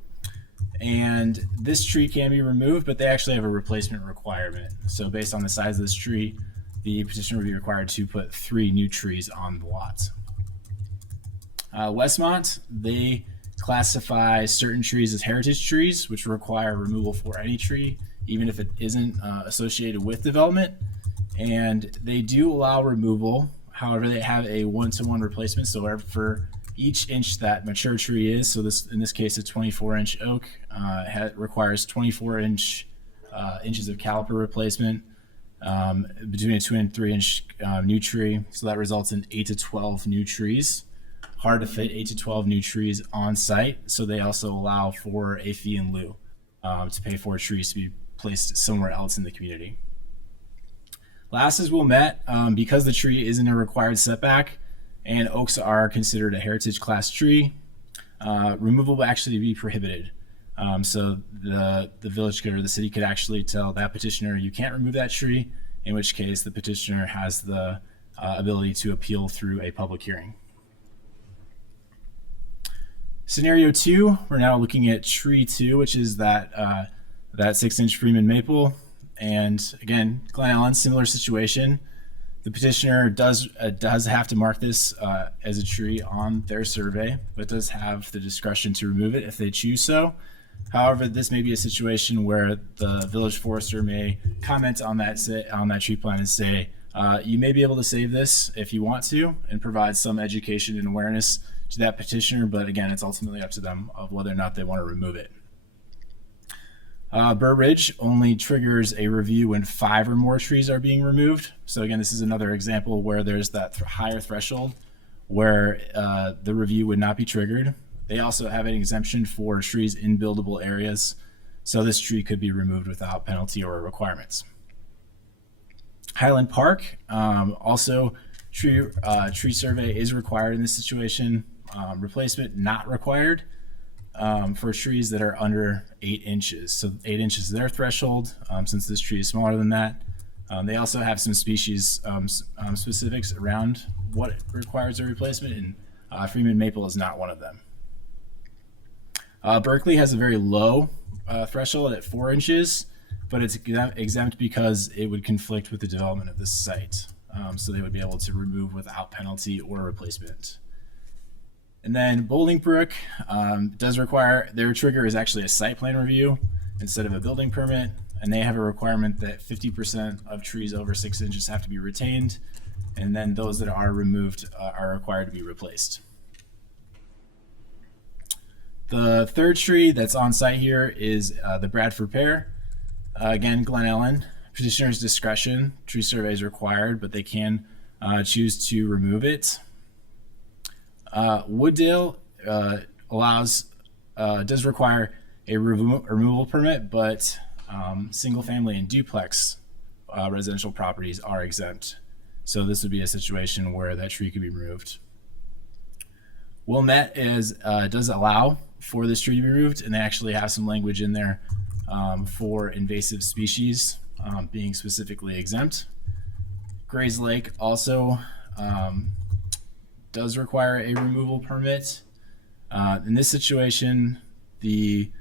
And this tree can be removed, but they actually have a replacement requirement. So based on the size of this tree, the petitioner would be required to put 3 new trees on the lot. Westmont, they classify certain trees as heritage trees, which require removal for any tree, even if it isn't associated with development. And they do allow removal. However, they have a 1-to-1 replacement. So for each inch that mature tree is, so this in this case a 24-inch oak requires 24 inches of caliper replacement between a 2 and 3 inch new tree. So that results in 8 to 12 new trees. Hard to fit 8 to 12 new trees on site, so they also allow for a fee in lieu to pay for trees to be placed somewhere else in the community. Last is Wilmette. Because the tree isn't a required setback and oaks are considered a heritage class tree, removal will actually be prohibited. So the village could or the city could actually tell that petitioner you can't remove that tree, in which case the petitioner has the ability to appeal through a public hearing. Scenario 2, we're now looking at tree 2, which is that 6-inch Freeman maple. And again, Glen Ellen, similar situation. The petitioner does have to mark this as a tree on their survey, but does have the discretion to remove it if they choose so. However, this may be a situation where the village forester may comment on that tree plan and say, you may be able to save this if you want to, and provide some education and awareness to that petitioner, but again, it's ultimately up to them of whether or not they want to remove it. Burr Ridge only triggers a review when 5 or more trees are being removed. So again, this is another example where there's that higher threshold where the review would not be triggered. They also have an exemption for trees in buildable areas, so this tree could be removed without penalty or requirements. Highland Park, also tree survey is required in this situation. Replacement not required for trees that are under 8 inches. So 8 inches is their threshold, since this tree is smaller than that. They also have some species specifics around what requires a replacement, and Freeman maple is not one of them. Berkeley has a very low threshold at 4 inches, but it's exempt because it would conflict with the development of this site. So they would be able to remove without penalty or replacement. And then Bolingbrook does require, their trigger is actually a site plan review instead of a building permit, and they have a requirement that 50% of trees over 6 inches have to be retained, and then those that are removed are required to be replaced. The third tree that's on site here is the Bradford pear. Again, Glen Ellen, petitioner's discretion, tree survey is required, but they can choose to remove it. Wooddale does require a removal permit, but single family and duplex residential properties are exempt. So this would be a situation where that tree could be removed. Wilmette does allow for this tree to be removed, and they actually have some language in there for invasive species being specifically exempt. Grays Lake also does require a removal permit. In this situation, the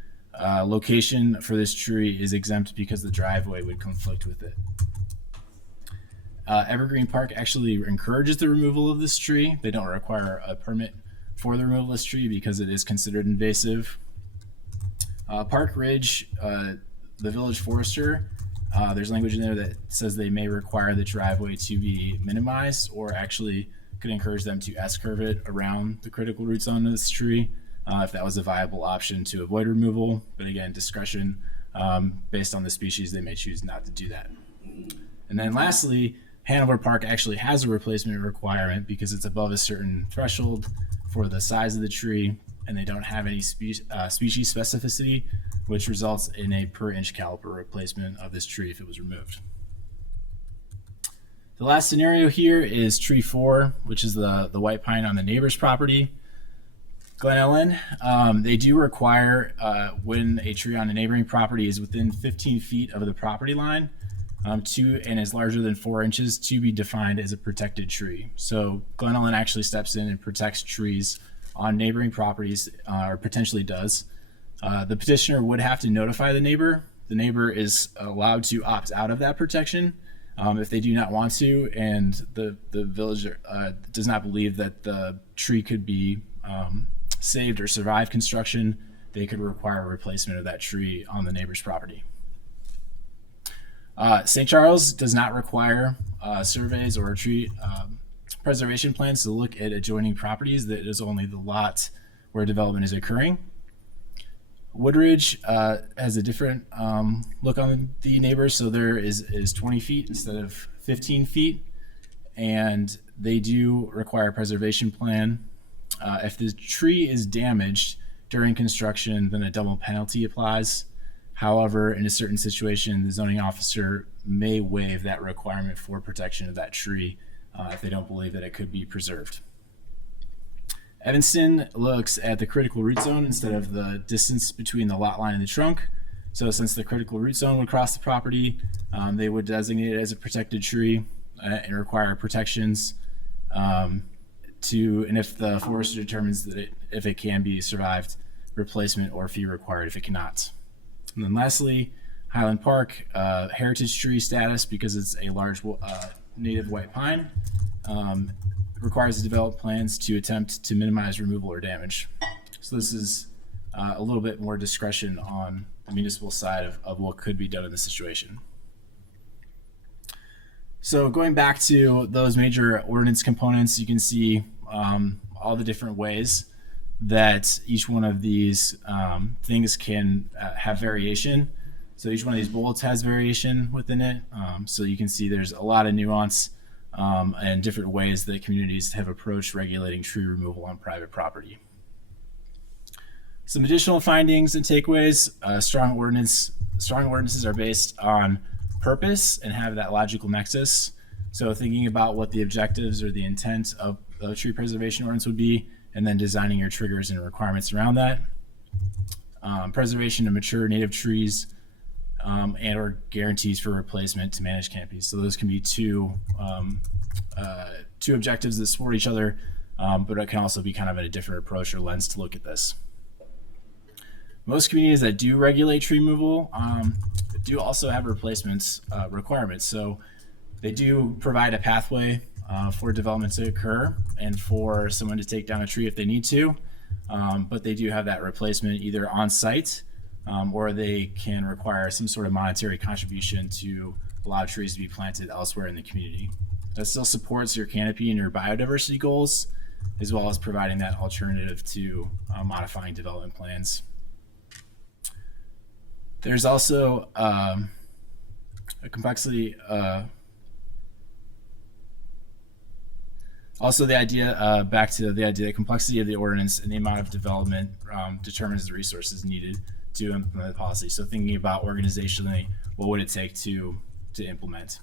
location for this tree is exempt because the driveway would conflict with it. Evergreen Park actually encourages the removal of this tree. They don't require a permit for the removal of this tree because it is considered invasive. Park Ridge, the village forester, there's language in there that says they may require the driveway to be minimized, or actually could encourage them to S-curve it around the critical roots on this tree if that was a viable option to avoid removal. But again, discretion based on the species, they may choose not to do that. And then lastly, Hanover Park actually has a replacement requirement because it's above a certain threshold for the size of the tree, and they don't have any species specificity, which results in a per inch caliper replacement of this tree if it was removed. The last scenario here is tree 4, which is the white pine on the neighbor's property. Glen Ellen, they do require when a tree on a neighboring property is within 15 feet of the property line and is larger than 4 inches to be defined as a protected tree. So Glen Ellen actually steps in and protects trees on neighboring properties, or potentially does. The petitioner would have to notify the neighbor. The neighbor is allowed to opt out of that protection if they do not want to, and the village does not believe that the tree could be saved or survive construction. They could require a replacement of that tree on the neighbor's property. St. Charles does not require surveys or tree preservation plans to look at adjoining properties. That is only the lot where development is occurring. Woodridge has a different look on the neighbors, so there is 20 feet instead of 15 feet, and they do require a preservation plan. If the tree is damaged during construction, then a double penalty applies. However, in a certain situation, the zoning officer may waive that requirement for protection of that tree if they don't believe that it could be preserved. Evanston looks at the critical root zone instead of the distance between the lot line and the trunk. So since the critical root zone would cross the property, they would designate it as a protected tree and require protections and if the forester determines that if it can be survived, replacement or fee required if it cannot. And then lastly, Highland Park, heritage tree status because it's a large native white pine, requires to develop plans to attempt to minimize removal or damage. So this is a little bit more discretion on the municipal side of what could be done in this situation. So going back to those major ordinance components, you can see all the different ways that each one of these things can have variation. So each one of these bullets has variation within it. So you can see there's a lot of nuance and different ways that communities have approached regulating tree removal on private property. Some additional findings and takeaways. Strong ordinances are based on purpose and have that logical nexus. So thinking about what the objectives or the intent of a tree preservation ordinance would be, and then designing your triggers and requirements around that. Preservation of mature native trees and or guarantees for replacement to manage canopies. So those can be two objectives that support each other, but it can also be kind of a different approach or lens to look at this. Most communities that do regulate tree removal do also have replacements requirements. So they do provide a pathway for development to occur and for someone to take down a tree if they need to, but they do have that replacement either on site or they can require some sort of monetary contribution to allow trees to be planted elsewhere in the community. That still supports your canopy and your biodiversity goals, as well as providing that alternative to modifying development plans. There's also a complexity, also the idea, back to the idea, the complexity of the ordinance and the amount of development determines the resources needed to implement the policy. So thinking about organizationally, what would it take to implement?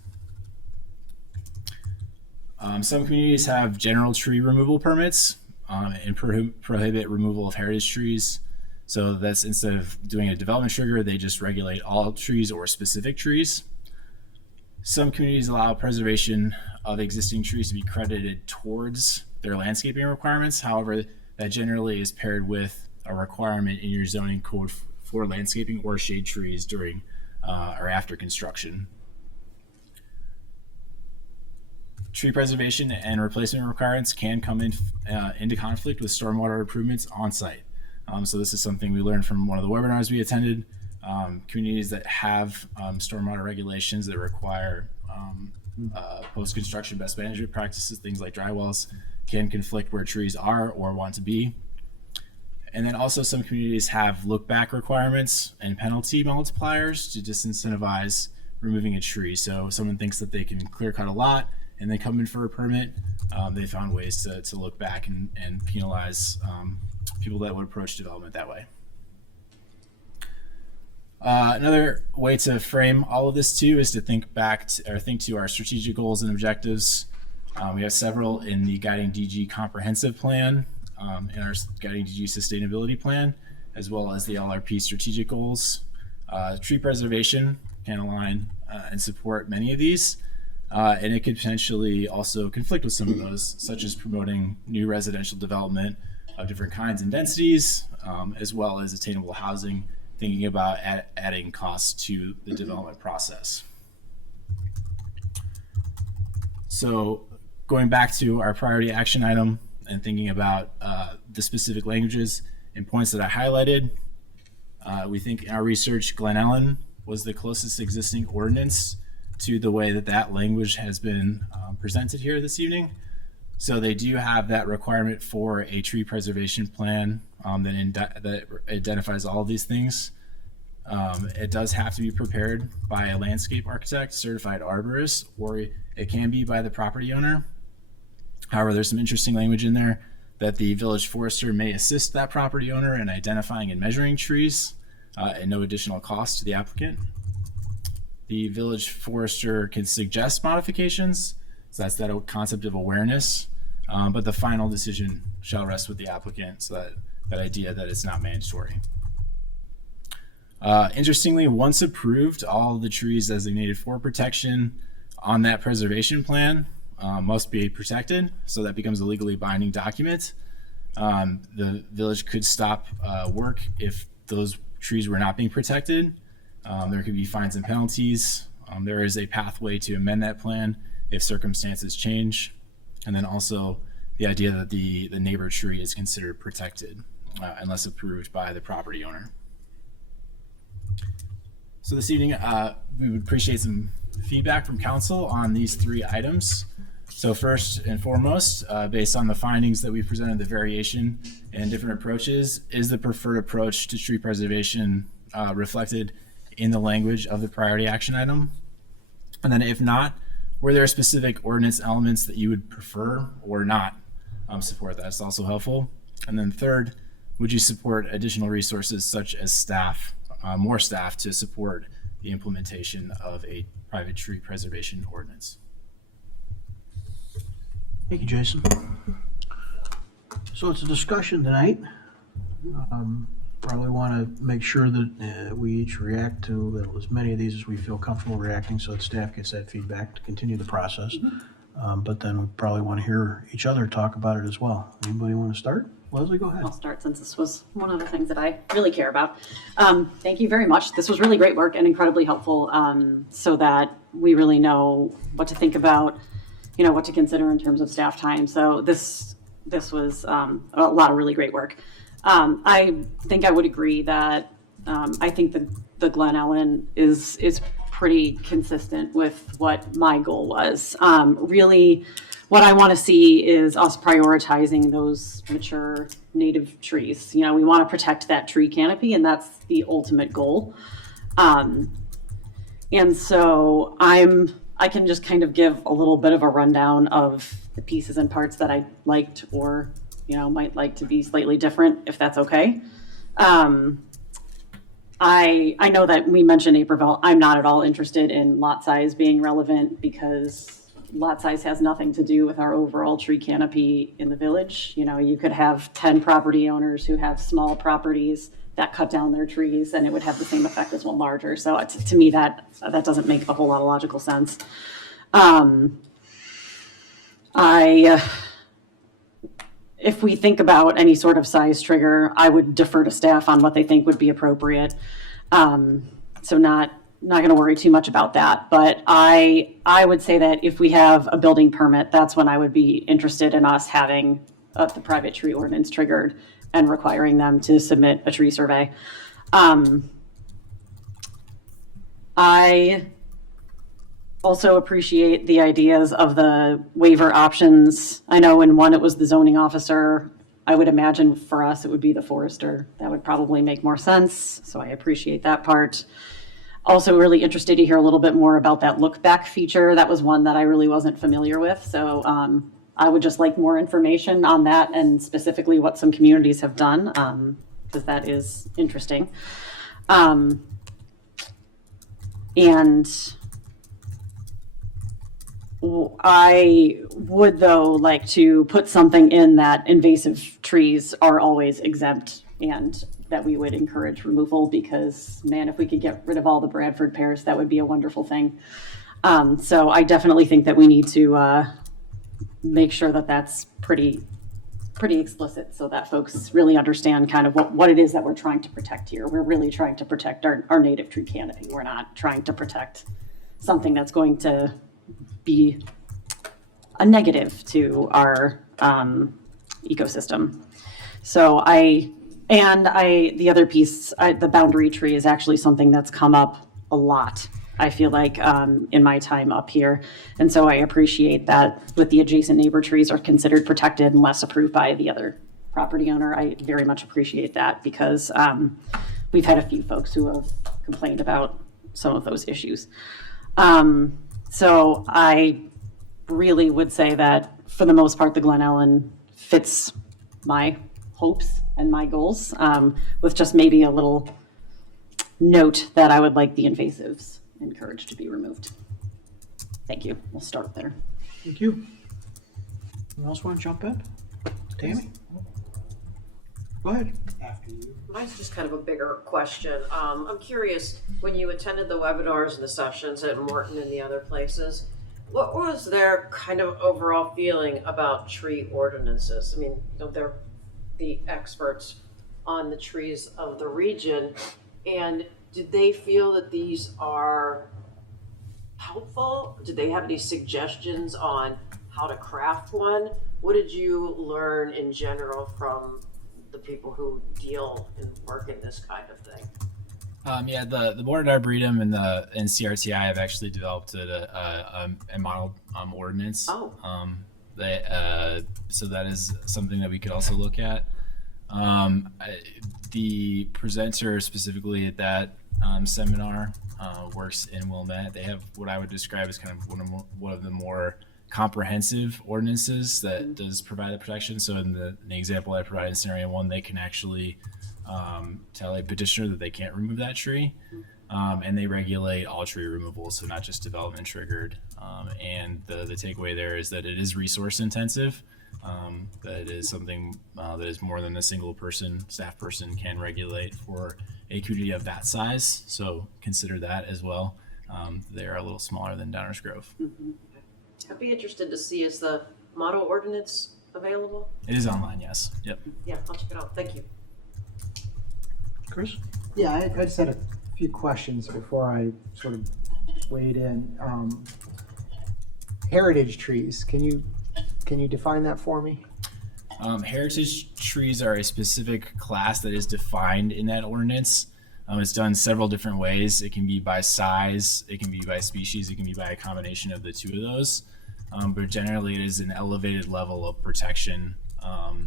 Some communities have general tree removal permits and prohibit removal of heritage trees. So that's instead of doing a development trigger, they just regulate all trees or specific trees. Some communities allow preservation of existing trees to be credited towards their landscaping requirements. However, that generally is paired with a requirement in your zoning code for landscaping or shade trees during or after construction. Tree preservation and replacement requirements can come into conflict with stormwater improvements on site. So this is something we learned from one of the webinars we attended. Communities that have stormwater regulations that require post-construction best management practices, things like dry wells, can conflict where trees are or want to be. And then also some communities have look-back requirements and penalty multipliers to disincentivize removing a tree. So if someone thinks that they can clear cut a lot and they come in for a permit, they found ways to look back and penalize people that would approach development that way. Another way to frame all of this too is to think back to our strategic goals and objectives. We have several in the Guiding DG Comprehensive Plan, in our Guiding DG Sustainability Plan, as well as the LRP strategic goals. Tree preservation can align and support many of these, and it could potentially also conflict with some of those, such as promoting new residential development of different kinds and densities, as well as attainable housing, thinking about adding costs to the development process. So going back to our priority action item and thinking about the specific languages and points that I highlighted, we think in our research, Glen Ellen was the closest existing ordinance to the way that language has been presented here this evening. So they do have that requirement for a tree preservation plan that identifies all of these things. It does have to be prepared by a landscape architect, certified arborist, or it can be by the property owner. However, there's some interesting language in there that the village forester may assist that property owner in identifying and measuring trees at no additional cost to the applicant. The village forester can suggest modifications, so that's that concept of awareness, but the final decision shall rest with the applicant, so that idea that it's not mandatory. Interestingly, once approved, all the trees designated for protection on that preservation plan must be protected, so that becomes a legally binding document. The village could stop work if those trees were not being protected. There could be fines and penalties. There is a pathway to amend that plan if circumstances change. And then also the idea that the neighbor tree is considered protected unless approved by the property owner. So this evening, we would appreciate some feedback from council on these 3 items. So first and foremost, based on the findings that we presented, the variation and different approaches, is the preferred approach to tree preservation reflected in the language of the priority action item? And then if not, were there specific ordinance elements that you would prefer or not support? That's also helpful. And then third, would you support additional resources such as staff, more staff to support the implementation of a private tree preservation ordinance? Thank you, Jason. So it's a discussion tonight. Probably want to make sure that we each react to as many of these as we feel comfortable reacting, so that staff gets that feedback to continue the process. But then we probably want to hear each other talk about it as well. Anybody want to start? Leslie, go ahead. I'll start since this was one of the things that I really care about. Thank you very much. This was really great work and incredibly helpful, so that we really know what to think about, what to consider in terms of staff time. So this was a lot of really great work. I think I would agree that I think the Glen Ellen is pretty consistent with what my goal was. Really, what I want to see is us prioritizing those mature native trees. We want to protect that tree canopy, and that's the ultimate goal. And so I can just kind of give a little bit of a rundown of the pieces and parts that I liked or might like to be slightly different, if that's okay. I know that we mentioned Naperville. I'm not at all interested in lot size being relevant because lot size has nothing to do with our overall tree canopy in the village. You could have 10 property owners who have small properties that cut down their trees, and it would have the same effect as one larger. So to me, that doesn't make a whole lot of logical sense. If we think about any sort of size trigger, I would defer to staff on what they think would be appropriate. So not going to worry too much about that. But I would say that if we have a building permit, that's when I would be interested in us having the private tree ordinance triggered and requiring them to submit a tree survey. I also appreciate the ideas of the waiver options. I know in one it was the zoning officer. I would imagine for us it would be the forester. That would probably make more sense. So I appreciate that part. Also really interested to hear a little bit more about that look back feature. That was one that I really wasn't familiar with. So I would just like more information on that and specifically what some communities have done, because that is interesting. And I would, though, like to put something in that invasive trees are always exempt and that we would encourage removal because, man, if we could get rid of all the Bradford pears, that would be a wonderful thing. So I definitely think that we need to make sure that that's pretty explicit so that folks really understand kind of what it is that we're trying to protect here. We're really trying to protect our native tree canopy. We're not trying to protect something that's going to be a negative to our ecosystem. So the other piece, the boundary tree is actually something that's come up a lot, I feel like, in my time up here. And so I appreciate that with the adjacent neighbor trees are considered protected unless approved by the other property owner. I very much appreciate that because we've had a few folks who have complained about some of those issues. So I really would say that for the most part, the Glen Ellen fits my hopes and my goals, with just maybe a little note that I would like the invasives encouraged to be removed. Thank you. We'll start there. Thank you. Anyone else want to jump in? Tammy? Go ahead. Mine's just kind of a bigger question. I'm curious, when you attended the webinars and the sessions at Morton and the other places, what was their kind of overall feeling about tree ordinances? I mean, they're the experts on the trees of the region, and did they feel that these are helpful? Did they have any suggestions on how to craft one? What did you learn in general from the people who deal and work in this kind of thing? The Board of Arboretum and CRTI have actually developed a model ordinance. Oh. So that is something that we could also look at. The presenter specifically at that seminar works in Wilmette. They have what I would describe as kind of one of the more comprehensive ordinances that does provide the protection. So in the example I provided in scenario 1, they can actually tell a petitioner that they can't remove that tree. And they regulate all tree removal, so not just development triggered. And the takeaway there is that it is resource intensive. That it is something that is more than a single staff person can regulate for a community of that size. So consider that as well. They are a little smaller than Downers Grove. Mm-hmm. I'd be interested to see, is the model ordinance available? It is online, yes. Yep. Yeah, I'll check it out. Thank you. Chris? Yeah, I just had a few questions before I sort of weighed in. Heritage trees, can you define that for me? Heritage trees are a specific class that is defined in that ordinance. It's done several different ways. It can be by size, it can be by species, it can be by a combination of the two of those. But generally it is an elevated level of protection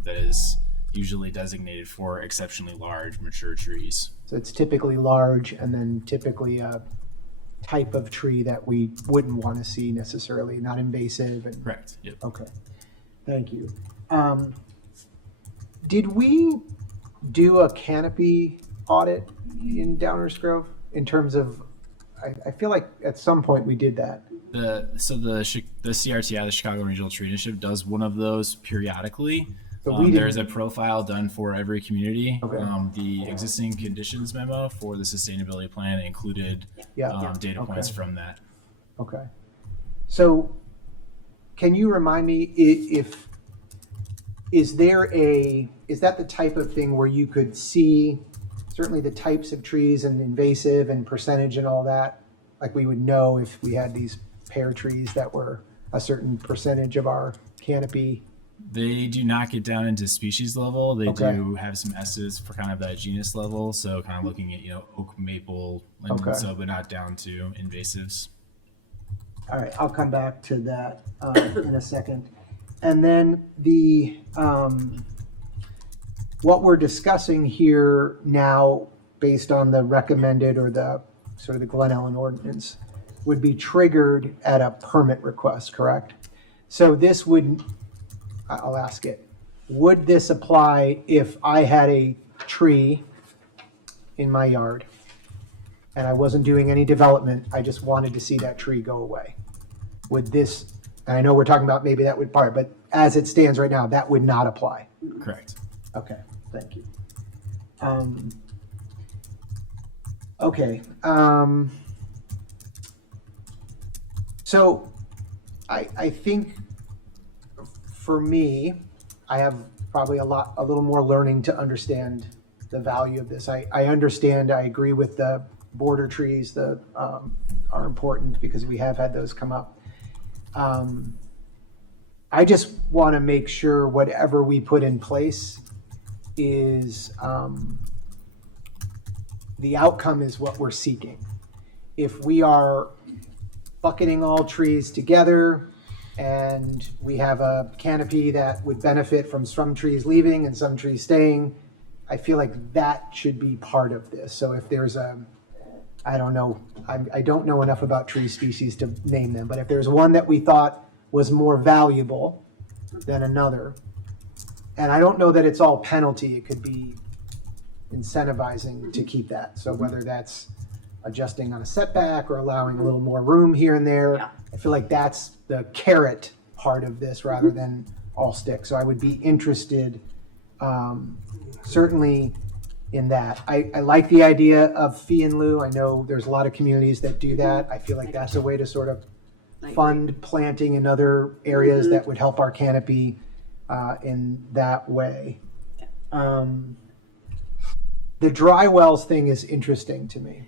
that is usually designated for exceptionally large mature trees. So it's typically large and then typically a type of tree that we wouldn't want to see necessarily, not invasive. And correct. Yep. Okay. Thank you. Did we do a canopy audit in Downers Grove in terms of, I feel like at some point we did that. The CRTI, the Chicago Regional Tree Initiative, does one of those periodically. There's a profile done for every community. Okay. The existing conditions memo for the sustainability plan included data points from that. Okay. So can you remind me is that the type of thing where you could see certainly the types of trees and invasive and percentage and all that? Like we would know if we had these pear trees that were a certain percentage of our canopy. They do not get down into species level. They do have some estimates for kind of that genus level. So kind of looking at, oak, maple, linden, so but not down to invasives. All right, I'll come back to that in a second. And then what we're discussing here now, based on the recommended or the sort of the Glen Ellen ordinance, would be triggered at a permit request, correct? So this would, I'll ask it, would this apply if I had a tree in my yard and I wasn't doing any development, I just wanted to see that tree go away? Would this, and I know we're talking about maybe that would part, but as it stands right now, that would not apply? Correct. Okay, thank you. Okay. So I think for me, I have probably a little more learning to understand the value of this. I understand, I agree with the border trees that are important because we have had those come up. I just want to make sure whatever we put in place is the outcome is what we're seeking. If we are bucketing all trees together and we have a canopy that would benefit from some trees leaving and some trees staying, I feel like that should be part of this. So if there's I don't know, I don't know enough about tree species to name them, but if there's one that we thought was more valuable than another, and I don't know that it's all penalty, it could be incentivizing to keep that. So whether that's adjusting on a setback or allowing a little more room here and there, Yeah. I feel like that's the carrot part of this rather than all stick. So I would be interested certainly in that. I like the idea of fee in lieu. I know there's a lot of communities that do that. I feel like that's a way to sort of fund planting in other areas that would help our canopy in that way. The dry wells thing is interesting to me.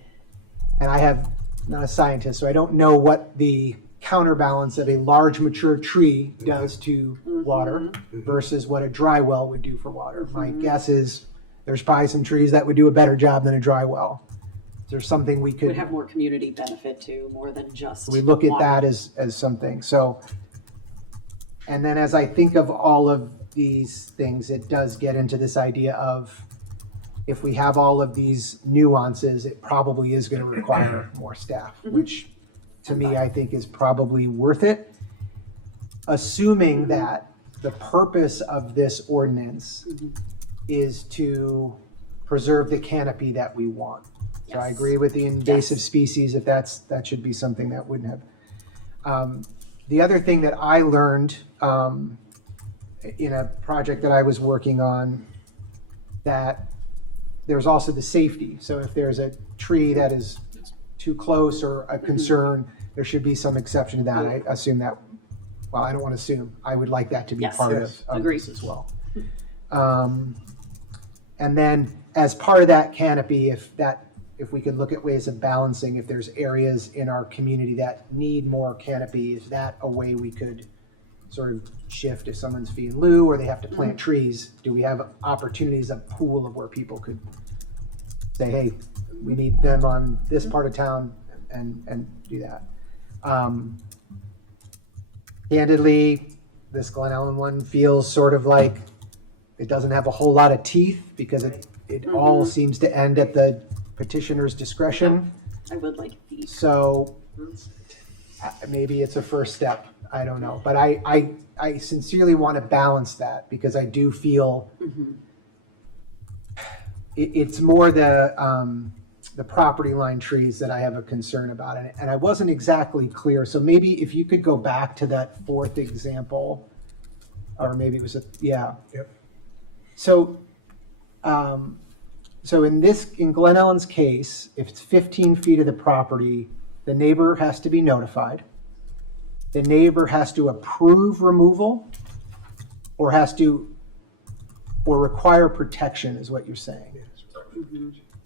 And I'm not a scientist, so I don't know what the counterbalance of a large mature tree does to water versus what a dry well would do for water. My guess is there's probably some trees that would do a better job than a dry well. Is there something we could? Would have more community benefit to, more than just. We look at water. that as something. So, and then as I think of all of these things, it does get into this idea of if we have all of these nuances, it probably is going to require more staff, which to me, I think is probably worth it. Assuming that the purpose of this ordinance is to preserve the canopy that we want. So I agree with the invasive species, if that should be something that wouldn't have. The other thing that I learned in a project that I was working on, that there's also the safety. So if there's a tree that is too close or a concern, there should be some exception to that. I assume that, well, I don't want to assume, I would like that to be Yes. part Yes. of Agreed. this as well. And then as part of that canopy, if we could look at ways of balancing, if there's areas in our community that need more canopy, is that a way we could sort of shift if someone's fee in lieu or they have to plant trees? Do we have opportunities, a pool of where people could say, hey, we need them on this part of town and do that? Candidly, this Glen Ellen one feels sort of like it doesn't have a whole lot of teeth because it all seems to end at the petitioner's discretion. I would like these. So maybe it's a first step. I don't know. But I sincerely want to balance that because I do feel it's more the property line trees that I have a concern about. And I wasn't exactly clear. So maybe if you could go back to that fourth example, or maybe it was yeah. Yep. So, so in Glen Ellen's case, if it's 15 feet of the property, the neighbor has to be notified. The neighbor has to approve removal or require protection is what you're saying.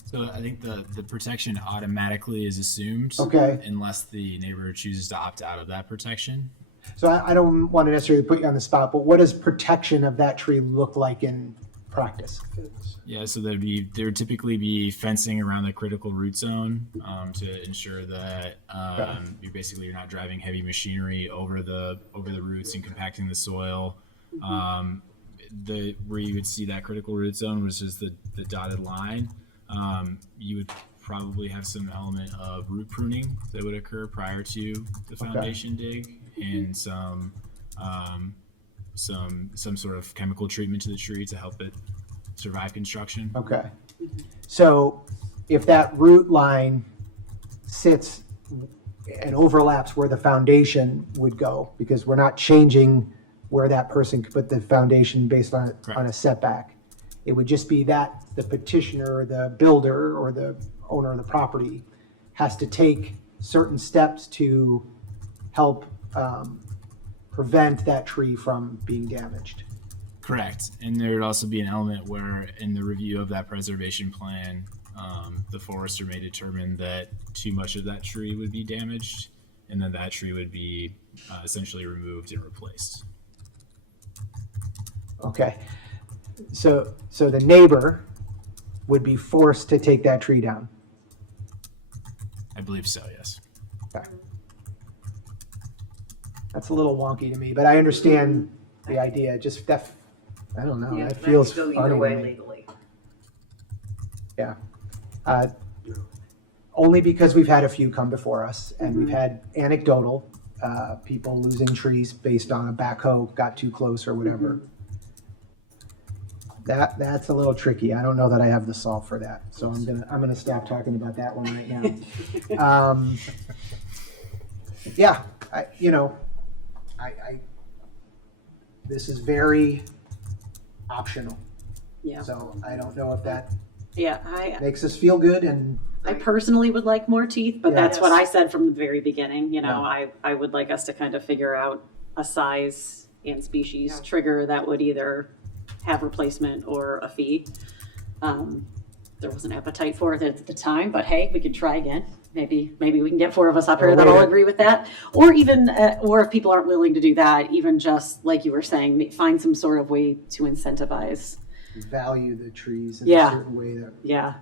So I think the protection automatically is assumed. Okay. Unless the neighbor chooses to opt out of that protection. So I don't want to necessarily put you on the spot, but what does protection of that tree look like in practice? Yeah, so there would typically be fencing around the critical root zone to ensure that you're not driving heavy machinery over the roots and compacting the soil. Where you would see that critical root zone, which is the dotted line, you would probably have some element of root pruning that would occur prior to the foundation dig, and some sort of chemical treatment to the tree to help it survive construction. Okay. So if that root line sits and overlaps where the foundation would go, because we're not changing where that person could put the foundation based on a setback. It would just be that the petitioner, or the builder, or the owner of the property has to take certain steps to help prevent that tree from being damaged. Correct. And there would also be an element where in the review of that preservation plan, the forester may determine that too much of that tree would be damaged, and then that tree would be essentially removed and replaced. Okay. So the neighbor would be forced to take that tree down. I believe so, yes. Okay. That's a little wonky to me, but I understand the idea. Just that, I don't know. Yeah, That it might feels go funny either to way me. legally. Yeah. Only because we've had a few come before us, and we've had anecdotal people losing trees based on a backhoe got too close or whatever. That's a little tricky. I don't know that I have the solve for that, so I'm gonna stop talking about that one right now. Yeah, I this is very optional. Yeah. So I don't know if that Yeah, makes us feel good, and I personally would like more teeth, but Yeah. that's what I said from the very beginning. You know, Yeah. I would like us to kind of figure out a size and species trigger that would either have replacement or a fee. There was an appetite for it at the time, but hey, we could try again. Maybe we can get 4 of us up here Or that all wait. agree with that. Or even, or if people aren't willing to do that, even just like you were saying, find some sort of way to incentivize. value the trees in Yeah. a certain way that. Yeah.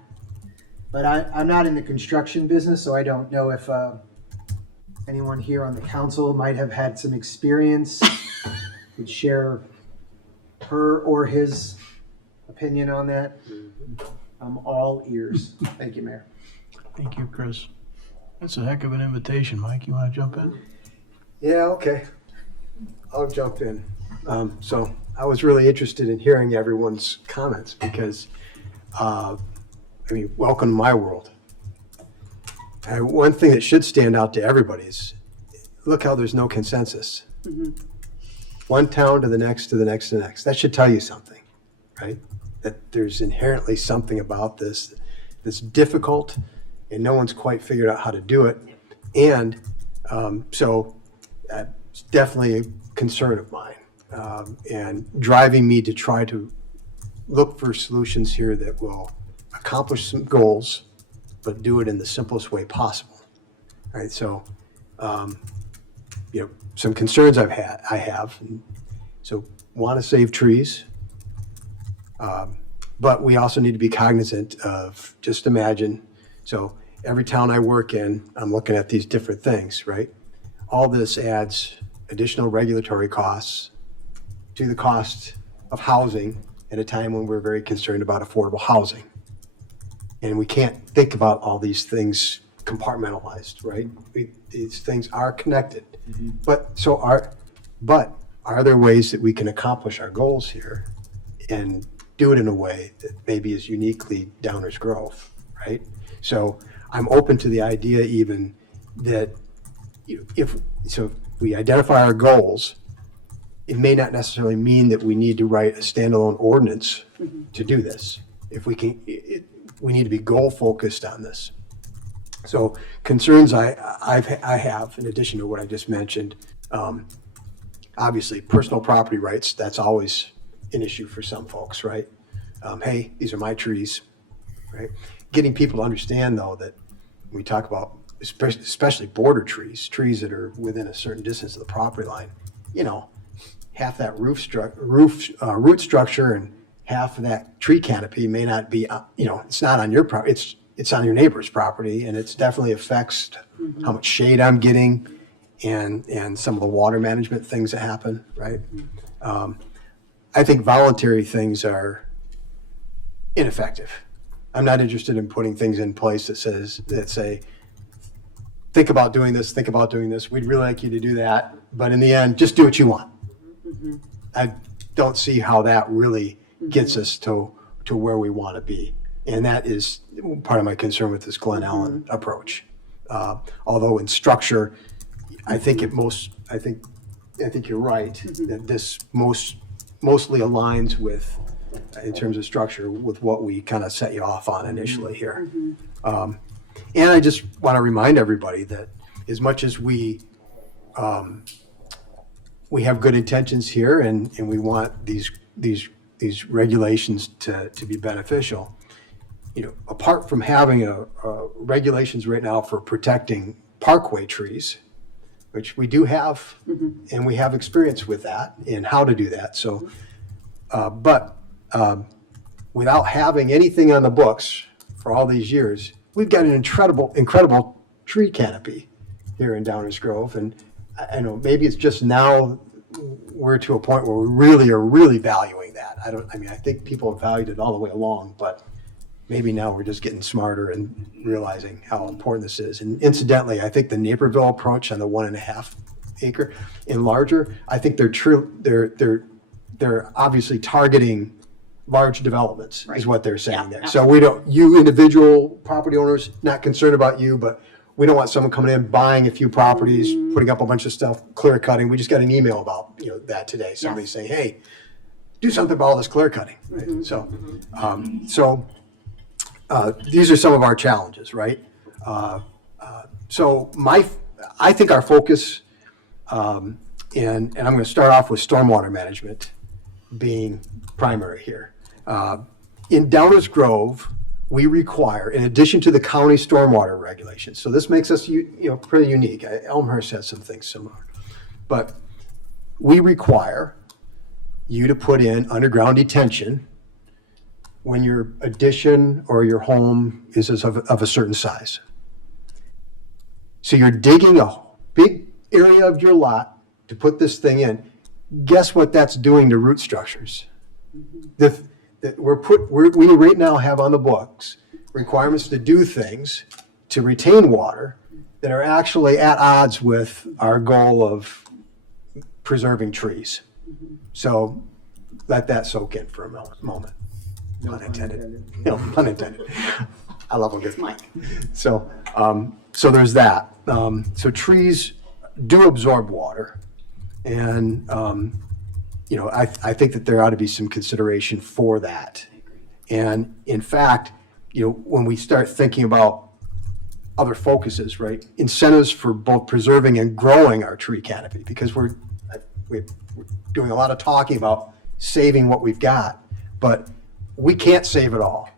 But I'm not in the construction business, so I don't know if anyone here on the council might have had some experience, could share her or his opinion on that. I'm all ears. Thank you, Mayor. Thank you, Chris. That's a heck of an invitation. Mike, you want to jump in? Yeah, okay. I'll jump in. So I was really interested in hearing everyone's comments because, welcome to my world. One thing that should stand out to everybody is, look how there's no consensus. One town to the next, to the next, to the next. That should tell you something, right? That there's inherently something about this that's difficult and no one's quite figured out how to do it. And so that's definitely a concern of mine, and driving me to try to look for solutions here that will accomplish some goals, but do it in the simplest way possible. All right, so some concerns I have. So want to save trees, but we also need to be cognizant of, just imagine, so every town I work in, I'm looking at these different things, right? All this adds additional regulatory costs to the cost of housing at a time when we're very concerned about affordable housing. And we can't think about all these things compartmentalized, right? These things are connected. But are there ways that we can accomplish our goals here and do it in a way that maybe is uniquely Downers Grove, right? So I'm open to the idea even that if we identify our goals, it may not necessarily mean that we need to write a standalone ordinance to do this. If we can, we need to be goal focused on this. So concerns I have, in addition to what I just mentioned, obviously personal property rights, that's always an issue for some folks, right? Hey, these are my trees, right? Getting people to understand though that when we talk about especially border trees that are within a certain distance of the property line, half that root structure and half of that tree canopy may not be, it's not on your property, it's on your neighbor's property, and it definitely affects how much shade I'm getting and some of the water management things that happen, right? I think voluntary things are ineffective. I'm not interested in putting things in place that say, think about doing this, think about doing this. We'd really like you to do that. But in the end, just do what you want. I don't see how that really gets us to where we want to be. And that is part of my concern with this Glen Ellen approach. Although in structure, I think you're right that this mostly aligns with, in terms of structure, with what we kind of set you off on initially here. And I just want to remind everybody that as much as we have good intentions here and we want these regulations to be beneficial, apart from having regulations right now for protecting parkway trees, which we do have, and we have experience with that and how to do that. So, but without having anything on the books for all these years, we've got an incredible tree canopy here in Downers Grove. And I know maybe it's just now we're to a point where we are really valuing that. I think people have valued it all the way along, but maybe now we're just getting smarter and realizing how important this is. And incidentally, I think the Naperville approach on the 1.5 acre and larger, I think they're obviously targeting large developments, is what they're saying there. So you individual property owners, not concerned about you, but we don't want someone coming in, buying a few properties, putting up a bunch of stuff, clear cutting. We just got an email about that today. Somebody saying, hey, do something about all this clear cutting. Right? So these are some of our challenges, right? So I think our focus, and I'm going to start off with stormwater management being primary here. In Downers Grove, we require, in addition to the county stormwater regulations, so this makes us pretty unique. Elmhurst has some things similar, but we require you to put in underground detention when your addition or your home is of a certain size. So you're digging a big area of your lot to put this thing in. Guess what that's doing to root structures? We right now have on the books requirements to do things to retain water that are actually at odds with our goal of preserving trees. So let that soak in for a moment. Pun intended. No, pun intended. I love a good Mike. So there's that. So trees do absorb water, and I think that there ought to be some consideration for that. And in fact, when we start thinking about other focuses, right, incentives for both preserving and growing our tree canopy, because we're doing a lot of talking about saving what we've got, but we can't save it all.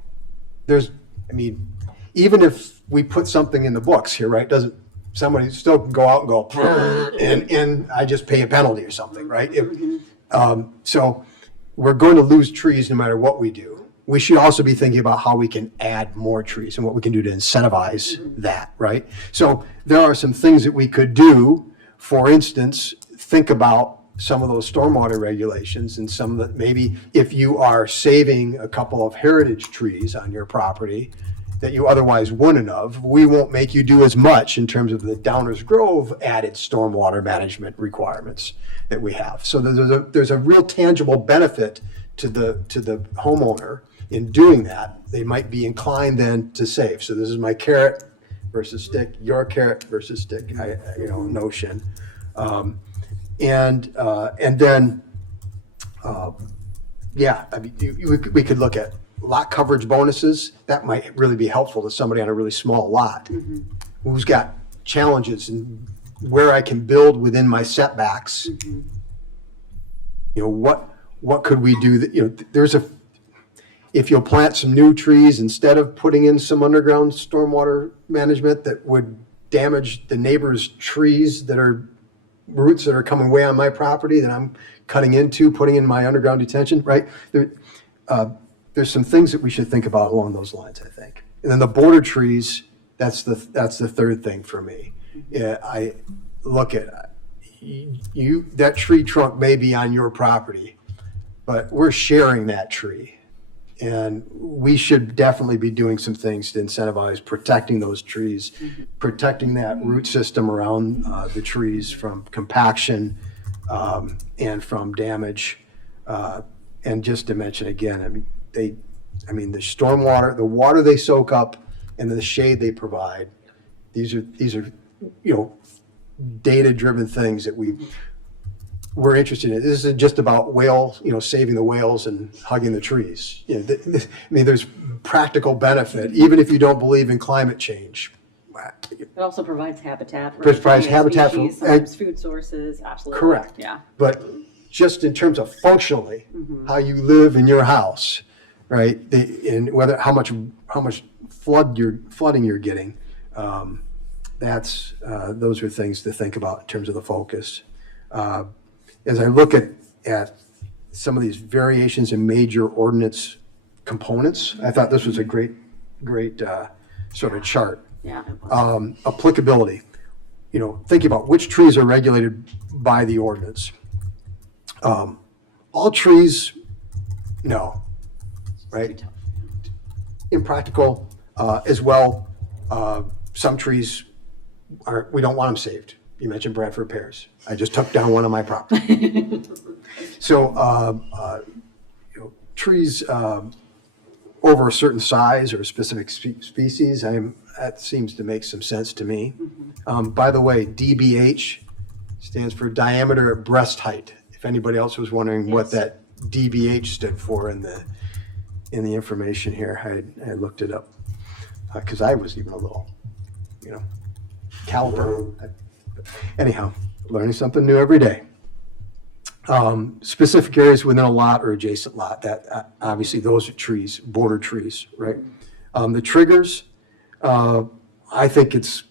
Even if we put something in the books here, right, somebody still can go out and go, and I just pay a penalty or something, right? So we're going to lose trees no matter what we do. We should also be thinking about how we can add more trees and what we can do to incentivize that, right? So there are some things that we could do. For instance, think about some of those stormwater regulations and some that maybe if you are saving a couple of heritage trees on your property that you otherwise wouldn't have, we won't make you do as much in terms of the Downers Grove added stormwater management requirements that we have. So there's a real tangible benefit to the homeowner in doing that. They might be inclined then to save. So this is my carrot versus stick, your carrot versus stick, notion. And then, we could look at lot coverage bonuses. That might really be helpful to somebody on a really small lot who's got challenges in where I can build within my setbacks. What could we do that, if you'll plant some new trees instead of putting in some underground stormwater management that would damage the neighbor's trees that are roots that are coming way on my property that I'm cutting into, putting in my underground detention, right? There's some things that we should think about along those lines, I think. And then the border trees, that's the third thing for me. Yeah, I look at that tree trunk may be on your property, but we're sharing that tree. And we should definitely be doing some things to incentivize protecting those trees, protecting that root system around the trees from compaction and from damage. And just to mention again, the stormwater, the water they soak up and the shade they provide, these are data-driven things that we're interested in. This isn't just about saving the whales and hugging the trees. There's practical benefit, even if you don't believe in climate change. It also provides habitat. Provides habitat for- species, sometimes food sources, absolutely. Correct. Yeah. But just in terms of functionally, how you live in your house, right? And how much flooding you're getting, those are things to think about in terms of the focus. As I look at some of these variations in major ordinance components, I thought this was a great sort of chart. Yeah. Applicability, thinking about which trees are regulated by the ordinance. All trees, no, right? Impractical as well. Some trees we don't want them saved. You mentioned Bradford pears. I just took down one on my property. So, trees over a certain size or a specific species, that seems to make some sense to me. By the way, DBH stands for diameter at breast height. If anybody else was wondering what that DBH stood for in the information here, I looked it up because I was even a little, caliper. Anyhow, learning something new every day. Specific areas within a lot or adjacent lot, that obviously those are trees, border trees, right? The triggers, I think I've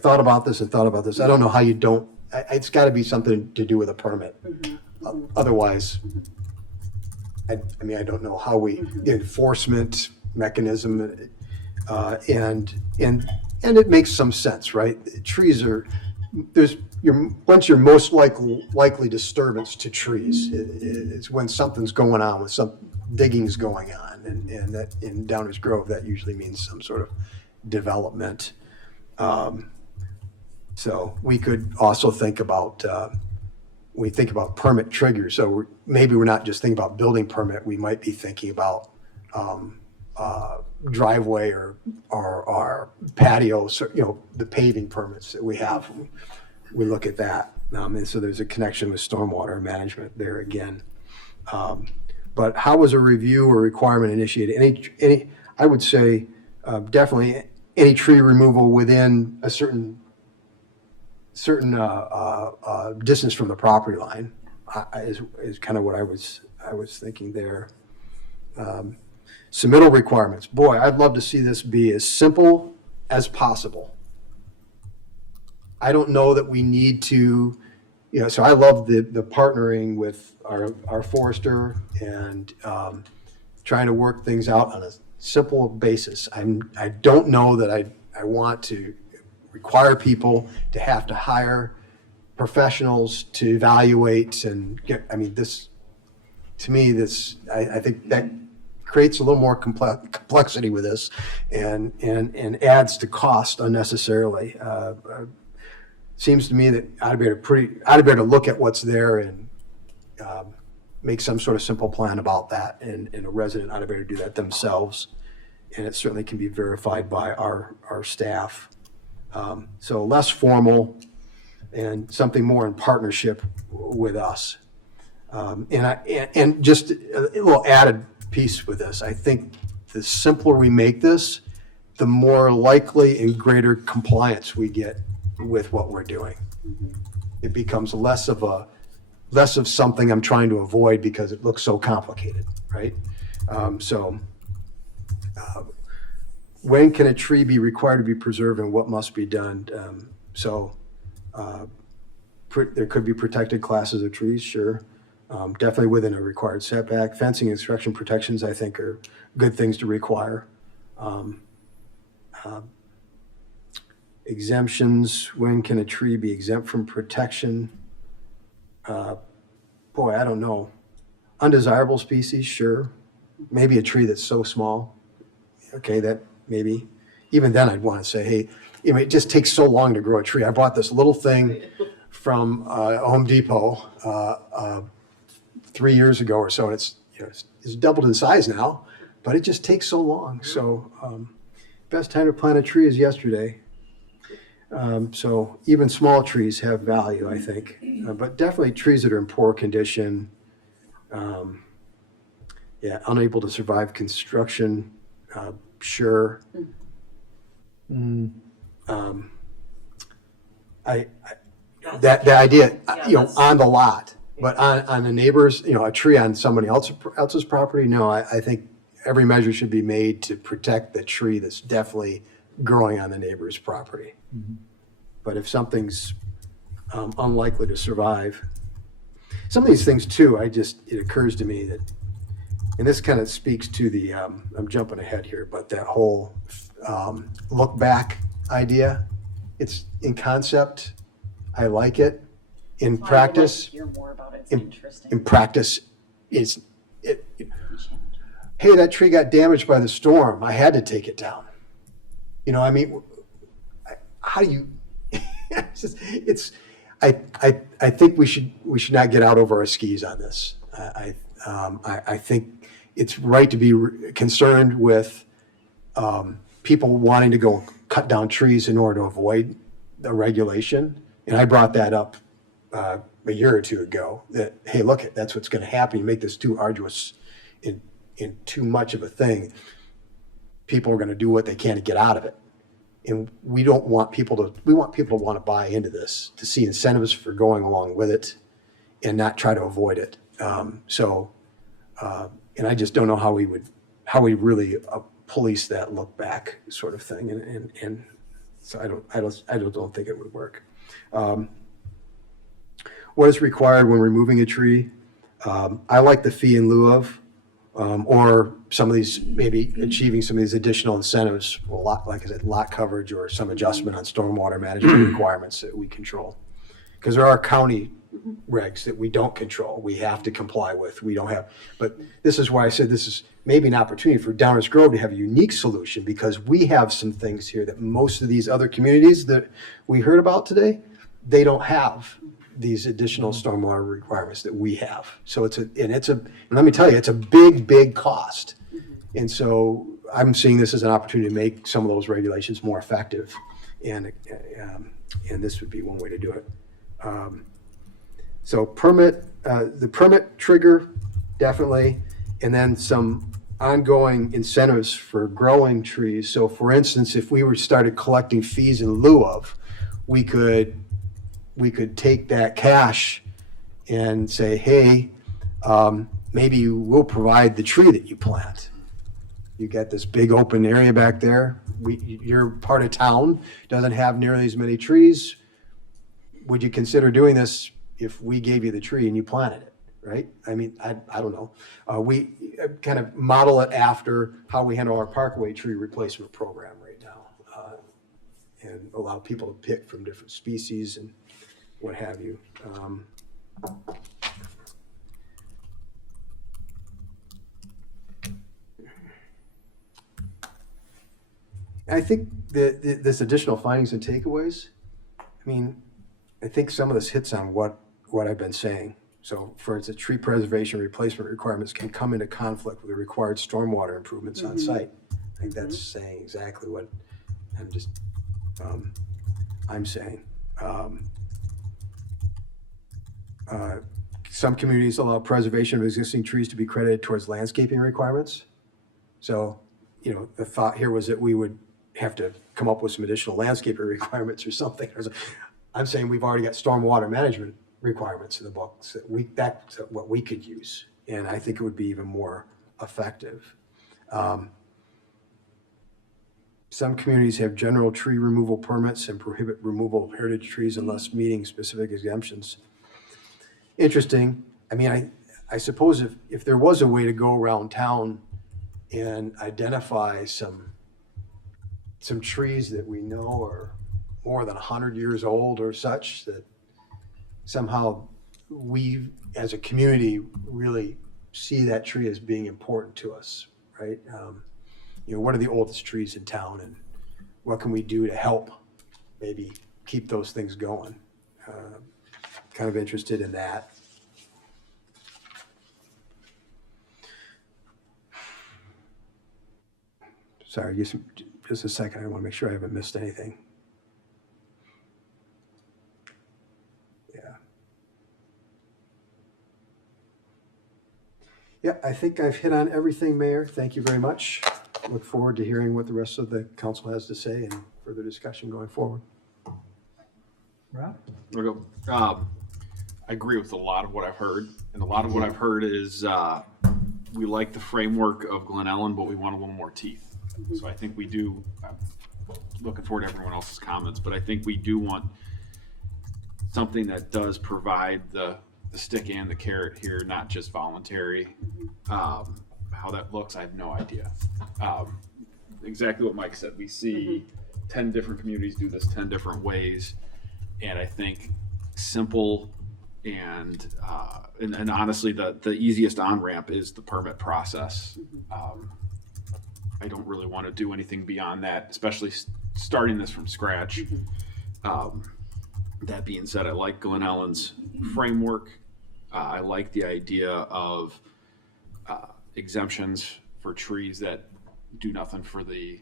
thought about this. I don't know how you don't, it's got to be something to do with a permit. Otherwise, I don't know how enforcement mechanism, and it makes some sense, right? Trees are, once you're most likely disturbance to trees, it's when something's going on, when some digging's going on, and that in Downers Grove, that usually means some sort of development. So we could also think about, permit triggers. So maybe we're not just thinking about building permit, we might be thinking about driveway or patio, the paving permits that we have. We look at that. And so there's a connection with stormwater management there again. But how was a review or requirement initiated? Any I would say definitely any tree removal within a certain distance from the property line is kind of what I was thinking there. Submittal requirements. Boy, I'd love to see this be as simple as possible. I don't know that we need to, so I love the partnering with our forester and trying to work things out on a simple basis. I don't know that I want to require people to have to hire professionals to evaluate and this, to me, I think that creates a little more complexity with this and adds to cost unnecessarily. Seems to me that I'd be able to look at what's there and make some sort of simple plan about that, and a resident ought to be able to do that themselves, and it certainly can be verified by our staff. So less formal and something more in partnership with us. And just a little added piece with this, I think the simpler we make this, the more likely and greater compliance we get with what we're doing. It becomes less of something I'm trying to avoid because it looks so complicated, right? When can a tree be required to be preserved and what must be done? There could be protected classes of trees, sure. Definitely within a required setback. Fencing and structure protections, I think, are good things to require. Exemptions, when can a tree be exempt from protection? Boy, I don't know. undesirable species, sure. Maybe a tree that's so small, okay, that maybe. Even then, I'd want to say, hey, it just takes so long to grow a tree. I bought this little thing from Home Depot 3 years ago or so, and it's doubled in size now, but it just takes so long. So best time to plant a tree is yesterday. So even small trees have value, I think, but definitely trees that are in poor condition, unable to survive construction, sure. The idea, on the lot, but on the neighbors, a tree on somebody else's property, no, I think every measure should be made to protect the tree that's definitely growing on the neighbor's property. But if something's unlikely to survive, some of these things too, it occurs to me that, and this kind of speaks to the, I'm jumping ahead here, but that whole look back idea, it's in concept, I like it. In practice, Hear more about it. It's in interesting. practice, hey, that tree got damaged by the storm. I had to take it down. How do you? I think we should not get out over our skis on this. I think it's right to be concerned with people wanting to go cut down trees in order to avoid the regulation. And I brought that up a year or two ago, that, hey, look, that's what's going to happen. You make this too arduous and too much of a thing, people are going to do what they can to get out of it. And we want people to want to buy into this, to see incentives for going along with it and not try to avoid it. And I just don't know how we really police that look back sort of thing. And so I don't think it would work. What is required when removing a tree? I like the fee in lieu of, or some of these, maybe achieving some of these additional incentives, like I said, lot coverage or some adjustment on stormwater management requirements that we control. Because there are county regs that we don't control, we have to comply with, we don't have. But this is why I said this is maybe an opportunity for Downers Grove to have a unique solution, because we have some things here that most of these other communities that we heard about today, they don't have these additional stormwater requirements that we have. So and let me tell you, it's a big cost. And so I'm seeing this as an opportunity to make some of those regulations more effective. And this would be one way to do it. So the permit trigger, definitely, and then some ongoing incentives for growing trees. So for instance, if we started collecting fees in lieu of, we could take that cash and say, hey, maybe you will provide the tree that you plant. You got this big open area back there. Your part of town doesn't have nearly as many trees. Would you consider doing this if we gave you the tree and you planted it, right? I mean, I don't know. We kind of model it after how we handle our Parkway tree replacement program right now, and allow people to pick from different species and what have you. I think this additional findings and takeaways, I think some of this hits on what I've been saying. So for instance, tree preservation replacement requirements can come into conflict with the required stormwater improvements on site. I think that's saying exactly what I'm saying. Some communities allow preservation of existing trees to be credited towards landscaping requirements. So, the thought here was that we would have to come up with some additional landscaping requirements or something. I'm saying we've already got stormwater management requirements in the books that's what we could use. And I think it would be even more effective. Some communities have general tree removal permits and prohibit removal of heritage trees unless meeting specific exemptions. Interesting. I suppose if there was a way to go around town and identify some trees that we know are more than 100 years old or such, that somehow we as a community really see that tree as being important to us, right? What are the oldest trees in town, and what can we do to help maybe keep those things going? Kind of interested in that. Sorry, just a second. I want to make sure I haven't missed anything. Yeah, I think I've hit on everything, Mayor. Thank you very much. Look forward to hearing what the rest of the council has to say and further discussion going forward. Rob? I agree with a lot of what I've heard, and a lot of what I've heard is we like the framework of Glen Ellen, but we want a little more teeth. So I think we do. I'm looking forward to everyone else's comments, but I think we do want something that does provide the stick and the carrot here, not just voluntary. How that looks, I have no idea. Exactly what Mike said. We see 10 different communities do this 10 different ways, and I think simple and honestly, the easiest on-ramp is the permit process. I don't really want to do anything beyond that, especially starting this from scratch. That being said, I like Glen Ellen's framework. I like the idea of exemptions for trees that do nothing for the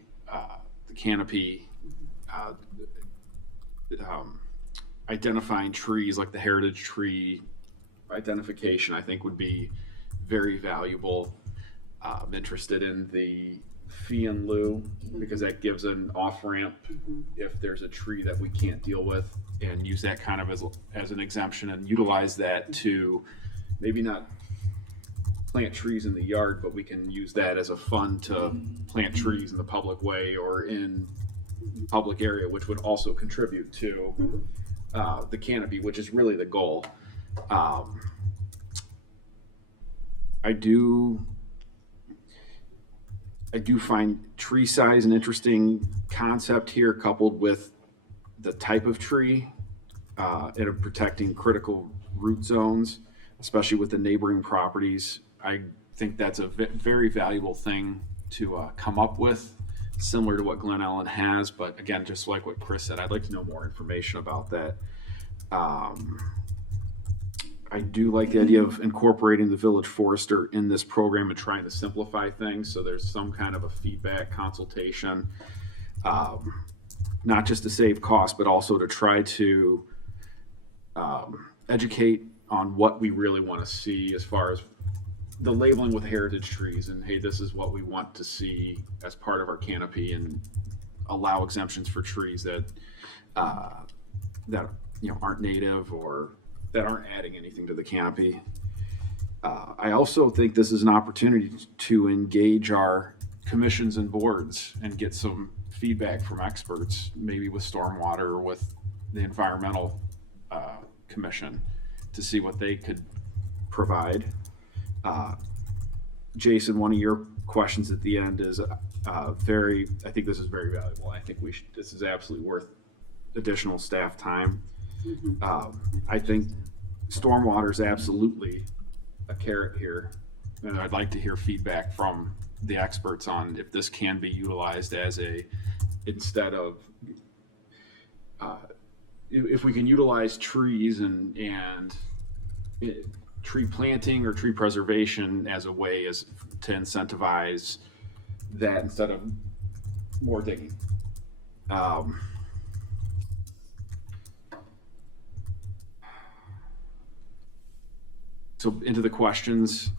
canopy. Identifying trees like the heritage tree identification, I think, would be very valuable. I'm interested in the fee in lieu because that gives an off-ramp if there's a tree that we can't deal with, and use that kind of as an exemption and utilize that to maybe not plant trees in the yard, but we can use that as a fund to plant trees in the public way or in public area, which would also contribute to the canopy, which is really the goal. I do find tree size an interesting concept here, coupled with the type of tree and protecting critical root zones, especially with the neighboring properties. I think that's a very valuable thing to come up with, similar to what Glen Ellen has. But again, just like what Chris said, I'd like to know more information about that. I do like the idea of incorporating the village forester in this program and trying to simplify things, so there's some kind of a feedback consultation, not just to save costs, but also to try to educate on what we really want to see as far as the labeling with heritage trees, and hey, this is what we want to see as part of our canopy, and allow exemptions for trees that aren't native or that aren't adding anything to the canopy. I also think this is an opportunity to engage our commissions and boards and get some feedback from experts, maybe with stormwater or with the environmental commission, to see what they could provide. Jason, one of your questions at the end is I think this is very valuable. I think this is absolutely worth additional staff time. I think stormwater is absolutely a carrot here, and I'd like to hear feedback from the experts on if this can be utilized as instead of if we can utilize trees and tree planting or tree preservation as a way to incentivize that instead of more digging. So into the questions,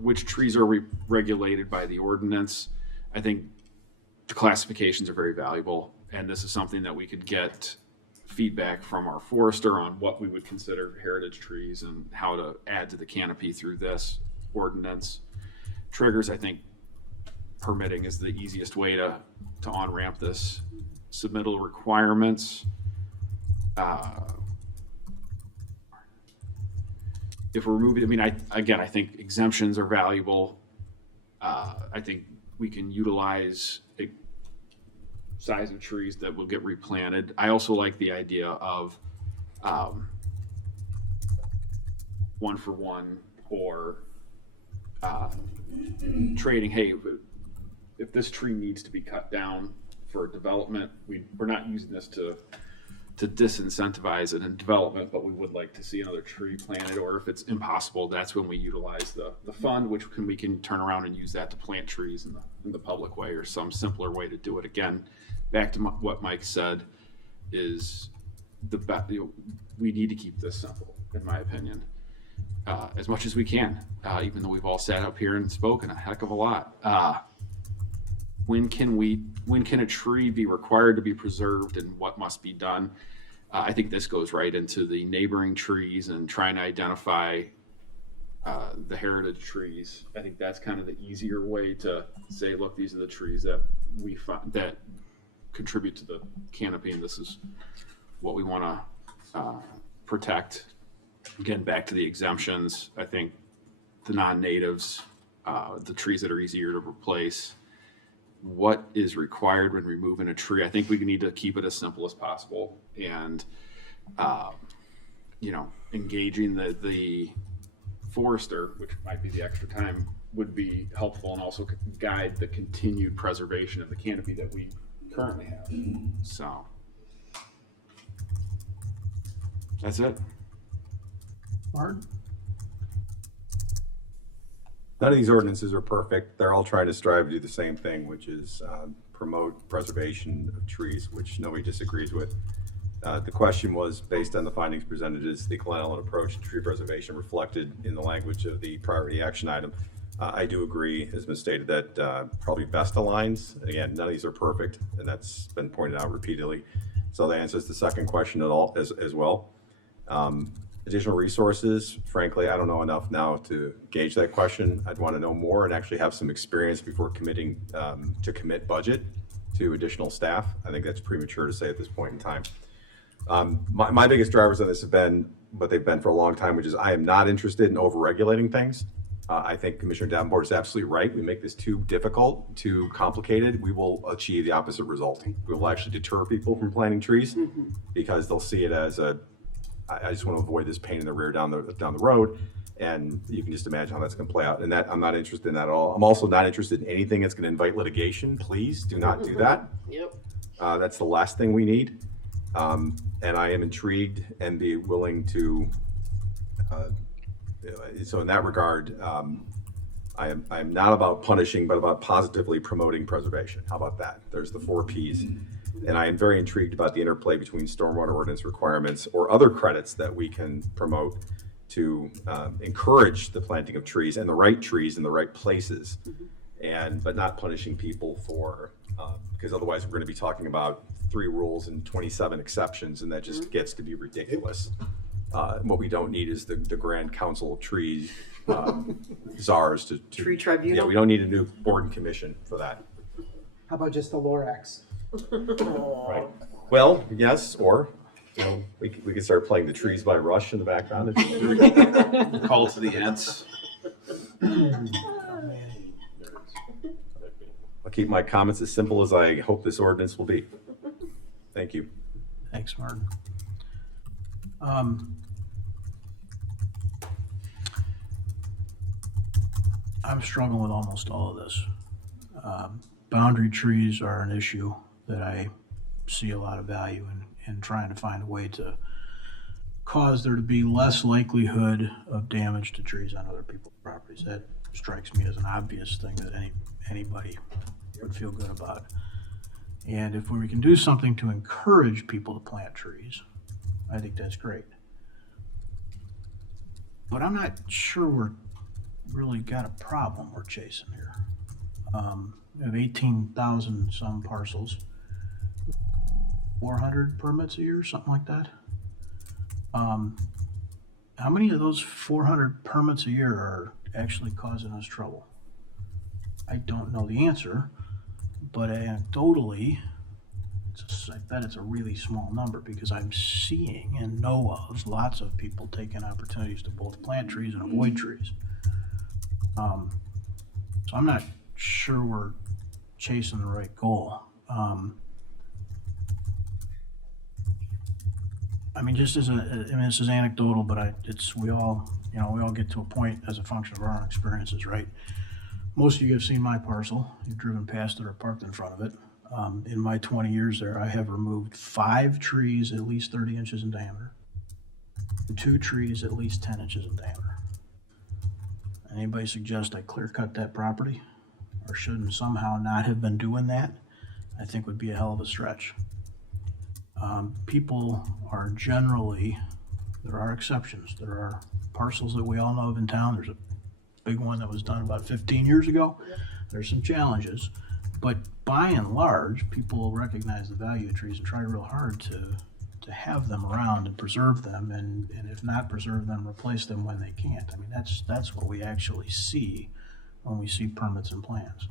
which trees are regulated by the ordinance? I think the classifications are very valuable, and this is something that we could get feedback from our forester on what we would consider heritage trees and how to add to the canopy through this ordinance. Triggers, I think permitting is the easiest way to on-ramp this. Submittal requirements. If we're moving, I think exemptions are valuable. I think we can utilize a size of trees that will get replanted. I also like the idea of 1-for-1 or trading, hey, if this tree needs to be cut down for development, we're not using this to disincentivize it in development, but we would like to see another tree planted, or if it's impossible, that's when we utilize the fund, which we can turn around and use that to plant trees in the public way, or some simpler way to do it. Again, back to what Mike said, is we need to keep this simple, in my opinion, as much as we can, even though we've all sat up here and spoken a heck of a lot. When can a tree be required to be preserved, and what must be done? I think this goes right into the neighboring trees and trying to identify the heritage trees. I think that's kind of the easier way to say, look, these are the trees that we find that contribute to the canopy, and this is what we want to protect. Again, back to the exemptions, I think the non-natives, the trees that are easier to replace. What is required when removing a tree? I think we need to keep it as simple as possible, and engaging the forester, which might be the extra time, would be helpful, and also guide the continued preservation of the canopy that we currently have. So that's it. Martin? None of these ordinances are perfect. They're all trying to strive to do the same thing, which is promote preservation of trees, which nobody disagrees with. The question was, based on the findings presented, is the Glen Ellen approach to tree preservation reflected in the language of the priority action item? I do agree, as been stated, that probably best aligns. Again, none of these are perfect, and that's been pointed out repeatedly. So that answers the second question as well. Additional resources, frankly, I don't know enough now to gauge that question. I'd want to know more and actually have some experience before committing to commit budget to additional staff. I think that's premature to say at this point in time. My biggest drivers on this have been what they've been for a long time, which is I am not interested in over-regulating things. I think Commissioner Davenport is absolutely right. We make this too difficult, too complicated, we will achieve the opposite result. We will actually deter people from planting trees because they'll see it as I just want to avoid this pain in the rear down the road, and you can just imagine how that's going to play out. And that I'm not interested in that at all. I'm also not interested in anything that's going to invite litigation. Please do not do that. Yep. That's the last thing we need. And I am intrigued and be willing to. So in that regard, I am not about punishing, but about positively promoting preservation. How about that? There's the 4 Ps. And I am very intrigued about the interplay between stormwater ordinance requirements or other credits that we can promote to encourage the planting of trees, and the right trees in the right places, but not punishing people for, because otherwise we're going to be talking about 3 rules and 27 exceptions, and that just gets to be ridiculous. What we don't need is the Grand Council of Tree czars to Tree tribunal? Yeah, we don't need a new board and commission for that. How about just the Lorax? Right. Well, yes, or we could start playing the Trees by Rush in the background. Call to the ants. I'll keep my comments as simple as I hope this ordinance will be. Thank you. Thanks, Martin. I'm struggling with almost all of this. Boundary trees are an issue that I see a lot of value in trying to find a way to cause there to be less likelihood of damage to trees on other people's properties. That strikes me as an obvious thing that anybody would feel good about. And if we can do something to encourage people to plant trees, I think that's great. But I'm not sure we're really got a problem we're chasing here. We have 18,000 some parcels, 400 permits a year, something like that. How many of those 400 permits a year are actually causing us trouble? I don't know the answer, but anecdotally, I bet it's a really small number, because I'm seeing and know of lots of people taking opportunities to both plant trees and avoid trees. So I'm not sure we're chasing the right goal. I mean, just as this is anecdotal, but we all get to a point as a function of our own experiences, right, Most of you have seen my parcel. You've driven past it or parked in front of it. In my 20 years there, I have removed 5 trees at least 30 inches in diameter, and 2 trees at least 10 inches in diameter. Anybody suggest I clear cut that property or shouldn't somehow not have been doing that, I think would be a hell of a stretch. People are generally, there are exceptions. There are parcels that we all know of in town. There's a big one that was done about 15 years ago. There's some challenges, but by and large, people recognize the value of trees and try real hard to have them around and preserve them, and if not preserve them, replace them when they can't. I mean, that's what we actually see when we see permits and plans.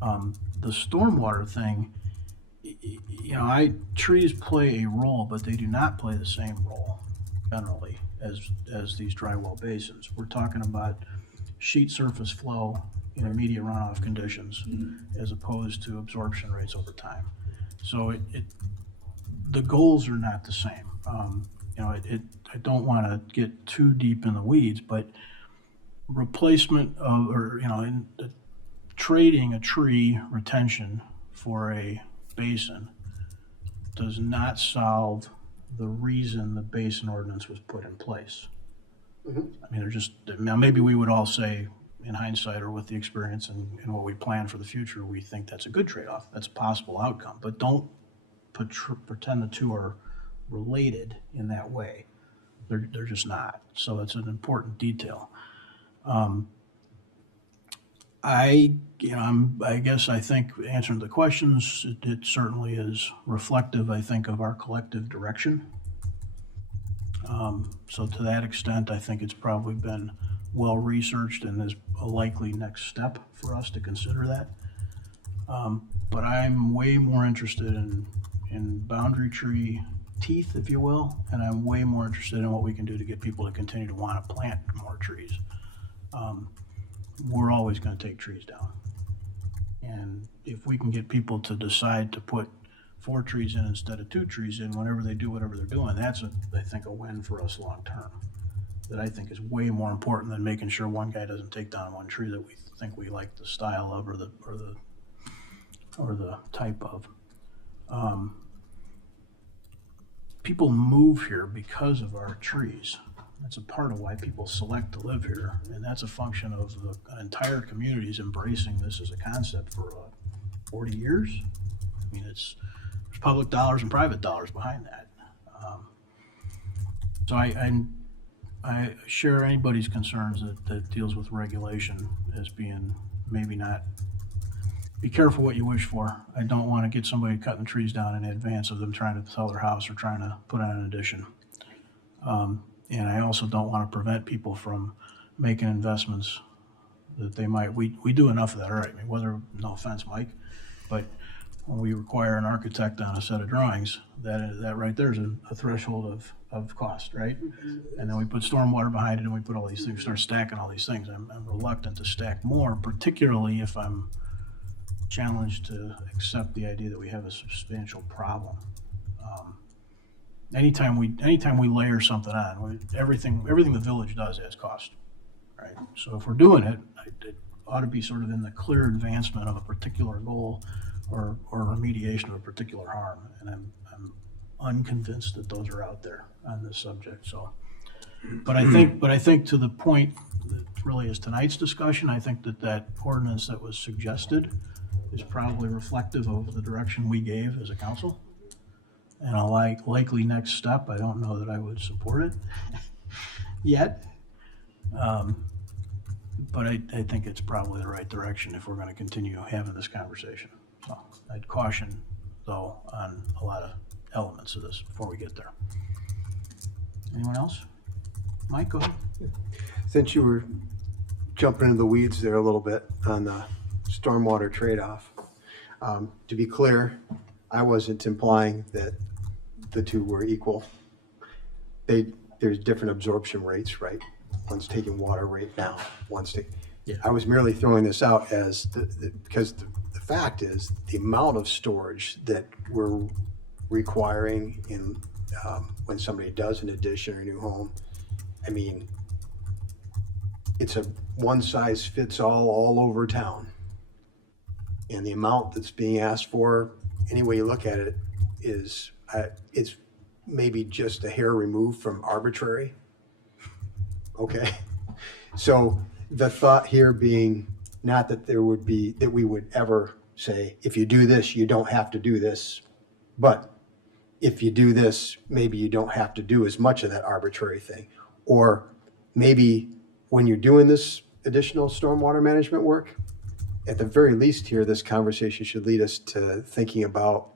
The stormwater thing, you know, trees play a role, but they do not play the same role generally as these dry well basins. We're talking about sheet surface flow in immediate runoff conditions as opposed to absorption rates over time. So the goals are not the same. You know, I don't want to get too deep in the weeds, but replacement of, or, you know, trading a tree retention for a basin does not solve the reason the basin ordinance was put in place. I mean, they're just, now maybe we would all say in hindsight or with the experience and what we plan for the future, we think that's a good trade-off. That's a possible outcome, but don't pretend the two are related in that way. They're just not. So it's an important detail. I guess I think answering the questions, it certainly is reflective, I think, of our collective direction. So to that extent, I think it's probably been well researched and is a likely next step for us to consider that. But I'm way more interested in boundary tree teeth, if you will, and I'm way more interested in what we can do to get people to continue to want to plant more trees. We're always going to take trees down. And if we can get people to decide to put 4 trees in instead of 2 trees in whenever they do whatever they're doing, that's, I think, a win for us long term. That I think is way more important than making sure one guy doesn't take down one tree that we think we like the style of or the type of. People move here because of our trees. That's a part of why people select to live here, and that's a function of the entire community's embracing this as a concept for 40 years. I mean, there's public dollars and private dollars behind that. So I share anybody's concerns that deals with regulation as being maybe not, be careful what you wish for. I don't want to get somebody cutting trees down in advance of them trying to sell their house or trying to put on an addition. And I also don't want to prevent people from making investments that they might, we do enough of that already. I mean, whether, no offense, Mike, but when we require an architect on a set of drawings, that right there is a threshold of cost, right? And then we put stormwater behind it and we put all these things, start stacking all these things. I'm reluctant to stack more, particularly if I'm challenged to accept the idea that we have a substantial problem. Anytime we layer something on, everything the village does has cost, right? So if we're doing it, it ought to be sort of in the clear advancement of a particular goal or remediation of a particular harm. And I'm unconvinced that those are out there on this subject. So, but I think to the point that really is tonight's discussion, I think that ordinance that was suggested is probably reflective of the direction we gave as a council. And a likely next step, I don't know that I would support it yet. But I think it's probably the right direction if we're going to continue having this conversation. So I'd caution, though, on a lot of elements of this before we get there. Anyone else? Mike, go ahead. Since you were jumping into the weeds there a little bit on the stormwater trade-off, to be clear, I wasn't implying that the two were equal. There's different absorption rates, right? One's taking water right now, one's taking. Yeah. I was merely throwing this out as because the fact is the amount of storage that we're requiring in when somebody does an addition or a new home. I mean, it's a one size fits all over town. And the amount that's being asked for, any way you look at it, is, it's maybe just a hair removed from arbitrary. Okay, so the thought here being not that we would ever say, if you do this, you don't have to do this, but if you do this, maybe you don't have to do as much of that arbitrary thing. Or maybe when you're doing this additional stormwater management work, at the very least here, this conversation should lead us to thinking about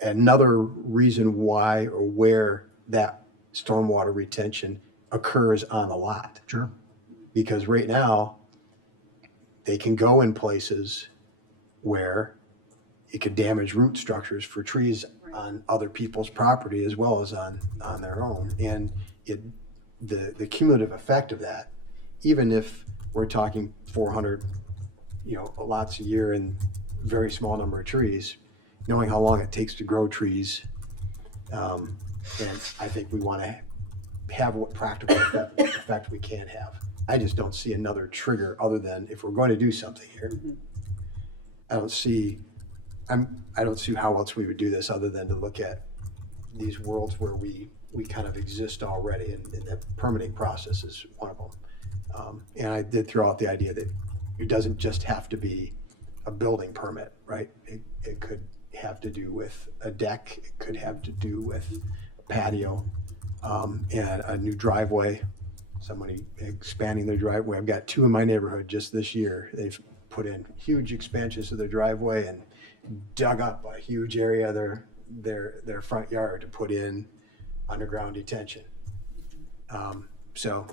another reason why or where that stormwater retention occurs on the lot. Sure. Because right now, they can go in places where it could damage root structures for trees on other people's property as well as on their own. And the cumulative effect of that, even if we're talking 400, lots a year and very small number of trees, knowing how long it takes to grow trees, and I think we want to have what practical effect we can have. I just don't see another trigger other than if we're going to do something here. I don't see how else we would do this other than to look at these worlds where we kind of exist already, and that permitting process is one of them. And I did throw out the idea that it doesn't just have to be a building permit, right? It could have to do with a deck, it could have to do with a patio, and a new driveway, somebody expanding their driveway. I've got 2 in my neighborhood just this year. They've put in huge expansions to their driveway and dug up a huge area of their front yard to put in underground detention. So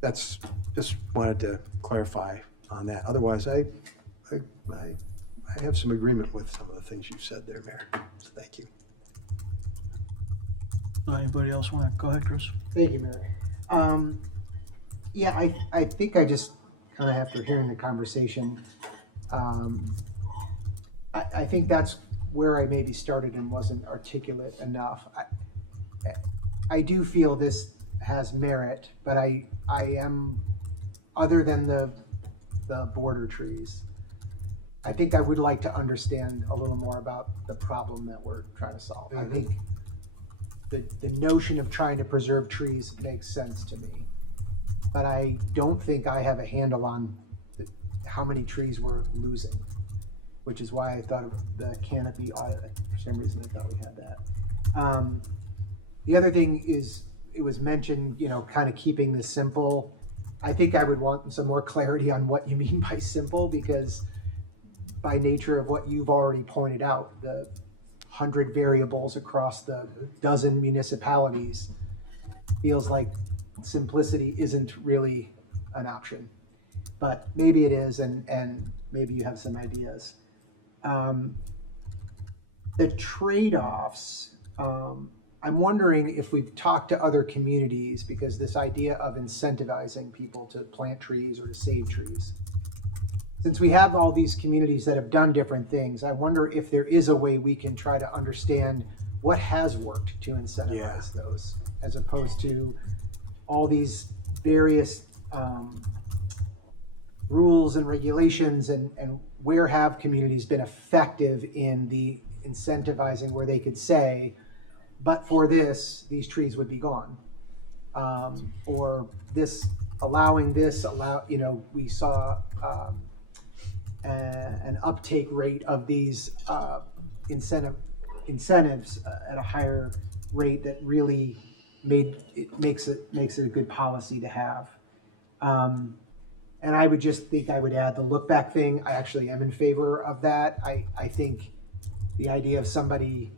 that's just wanted to clarify on that. Otherwise, I have some agreement with some of the things you've said there, Mayor. So thank you. Anybody else want to go ahead, Chris? Thank you, Mayor. Yeah, I think I just kind of, after hearing the conversation, I think that's where I maybe started and wasn't articulate enough. I do feel this has merit, but I am, other than the border trees, I think I would like to understand a little more about the problem that we're trying to solve. I think the notion of trying to preserve trees makes sense to me, but I don't think I have a handle on how many trees we're losing, which is why I thought of the canopy audit. For some reason, I thought we had that. The other thing is, it was mentioned, kind of keeping this simple. I think I would want some more clarity on what you mean by simple, because by nature of what you've already pointed out, the 100 variables across the dozen municipalities, feels like simplicity isn't really an option. But maybe it is, and maybe you have some ideas. The trade-offs, I'm wondering if we've talked to other communities, because this idea of incentivizing people to plant trees or to save trees. Since we have all these communities that have done different things, I wonder if there is a way we can try to understand what has worked to incentivize those, as opposed to all these various rules and regulations, and where have communities been effective in the incentivizing, where they could say, but for this, these trees would be gone. Or this, allowing this, we saw an uptake rate of these incentives at a higher rate that really makes it a good policy to have. And I would just think I would add the look back thing. I actually am in favor of that. I think the idea of somebody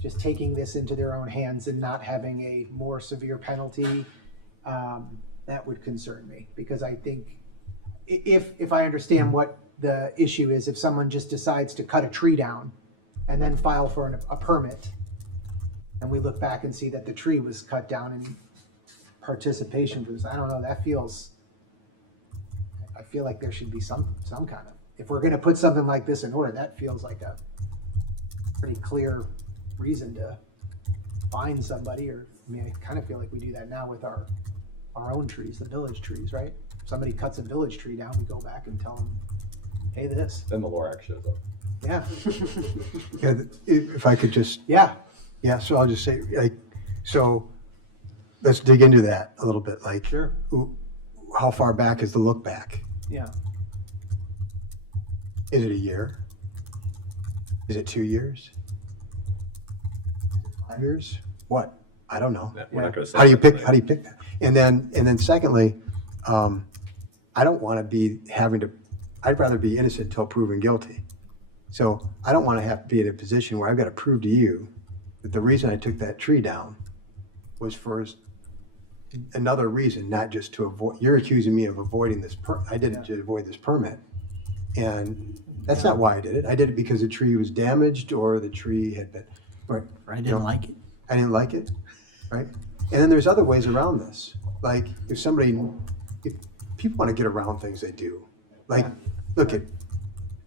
just taking this into their own hands and not having a more severe penalty, that would concern me, because I think if I understand what the issue is, if someone just decides to cut a tree down and then file for a permit, and we look back and see that the tree was cut down in participation for this, I don't know, I feel like there should be some kind of, if we're gonna put something like this in order, that feels like a pretty clear reason to fine somebody, or I kind of feel like we do that now with our own trees, the village trees, right? somebody cuts a village tree down, we go back and tell them, hey, this. Then the LORAC shows up. Yeah, Yeah, if I could just, yeah. yeah, so I'll just say, like, so let's dig into that a little bit, like, Sure. how far back is the look back? Yeah. Is it a year? Is it 2 years? 5 years? What? I don't know. We're not gonna say How do you that. pick that? And then secondly, I don't want to be having to, I'd rather be innocent until proven guilty. So I don't want to have to be in a position where I've got to prove to you that the reason I took that tree down was for another reason, not just to avoid, you're accusing me of avoiding this, I did it to avoid this permit. And that's not why I did it. I did it because the tree was damaged or the tree had been, right. I didn't like it. I didn't like it, right? And then there's other ways around this. Like if people want to get around things, they do. Like, look at,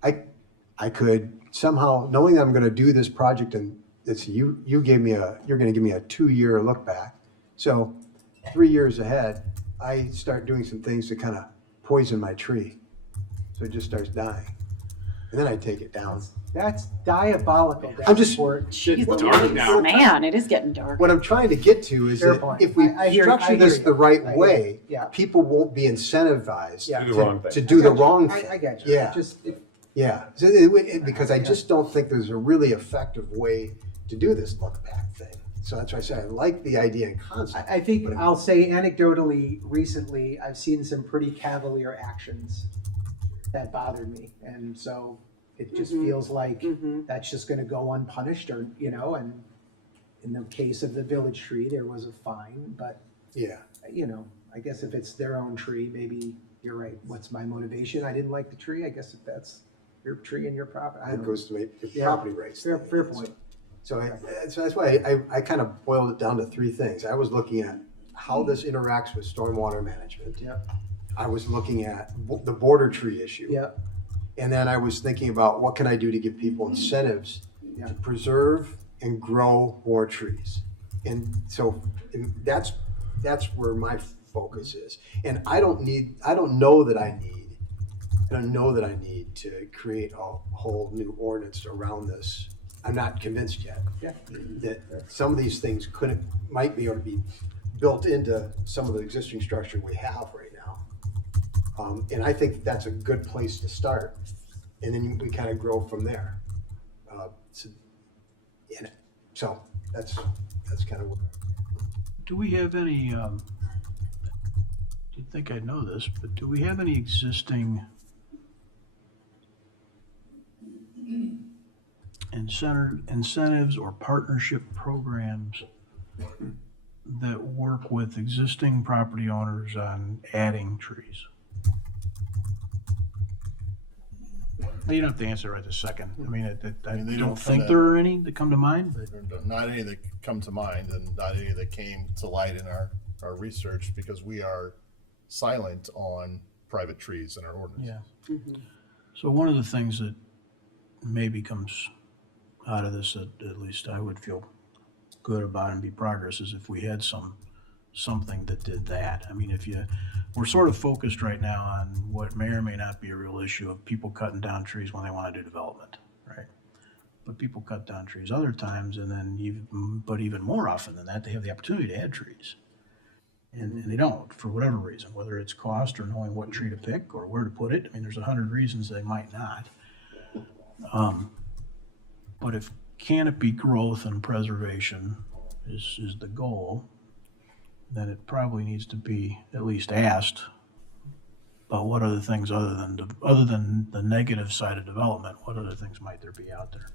I could somehow, knowing that I'm going to do this project and it's you're going to give me a 2-year look back. So 3 years ahead, I start doing some things to kind of poison my tree. So it just starts dying. And then I take it down. That's diabolical. I'm just- Jeez, dark now. man, it is getting dark. What I'm trying to get to is Fair that point. if we I hear structure this you. the right I hear way, you. Yeah. people won't be incentivized Yeah. Do the wrong thing. to do the I got you. wrong thing. I get you. Yeah. Just, Yeah, so because I just don't think there's a really effective way to do this look back thing. So that's why I say I like the idea and concept. I think I'll say anecdotally, recently, I've seen some pretty cavalier actions that bothered me. And so it just feels like that's just gonna go unpunished or, and in the case of the village tree, there was a fine, but, Yeah, I guess if it's their own tree, maybe you're right. What's my motivation? I didn't like the tree. I guess if that's your tree and your property. I it don't know. goes to Yeah. property rights. Fair point. So that's why I kind of boiled it down to 3 things. I was looking at how this interacts with stormwater management. Yep. I was looking at the border tree issue. Yep. And then I was thinking about what can I do to give people incentives Yeah. to preserve and grow more trees. And so that's where my focus is. And I don't know that I need to create a whole new ordinance around this. I'm not convinced yet. Yeah. That some of these things might be able to be built into some of the existing structure we have right now. And I think that's a good place to start. And then we kind of grow from there. So that's kind of what. Do we have any, you'd think I'd know this, but do we have any existing incentives or partnership programs that work with existing property owners on adding trees? You don't have to answer right this second. I mean, I they don't don't think come there are any that come to mind, but. Not any that come to mind and not any that came to light in our research because we are silent on private trees in our ordinance. Yeah. So one of the things that maybe comes out of this, at least I would feel good about and be progress, is if we had something that did that. I mean, we're sort of focused right now on what may or may not be a real issue of people cutting down trees when they want to do development, right? But people cut down trees other times, and then even more often than that, they have the opportunity to add trees. And they don't, for whatever reason, whether it's cost or knowing what tree to pick or where to put it. I mean, there's 100 reasons they might not. But if canopy growth and preservation is the goal, then it probably needs to be at least asked about what other things other than the negative side of development, what other things might there be out there?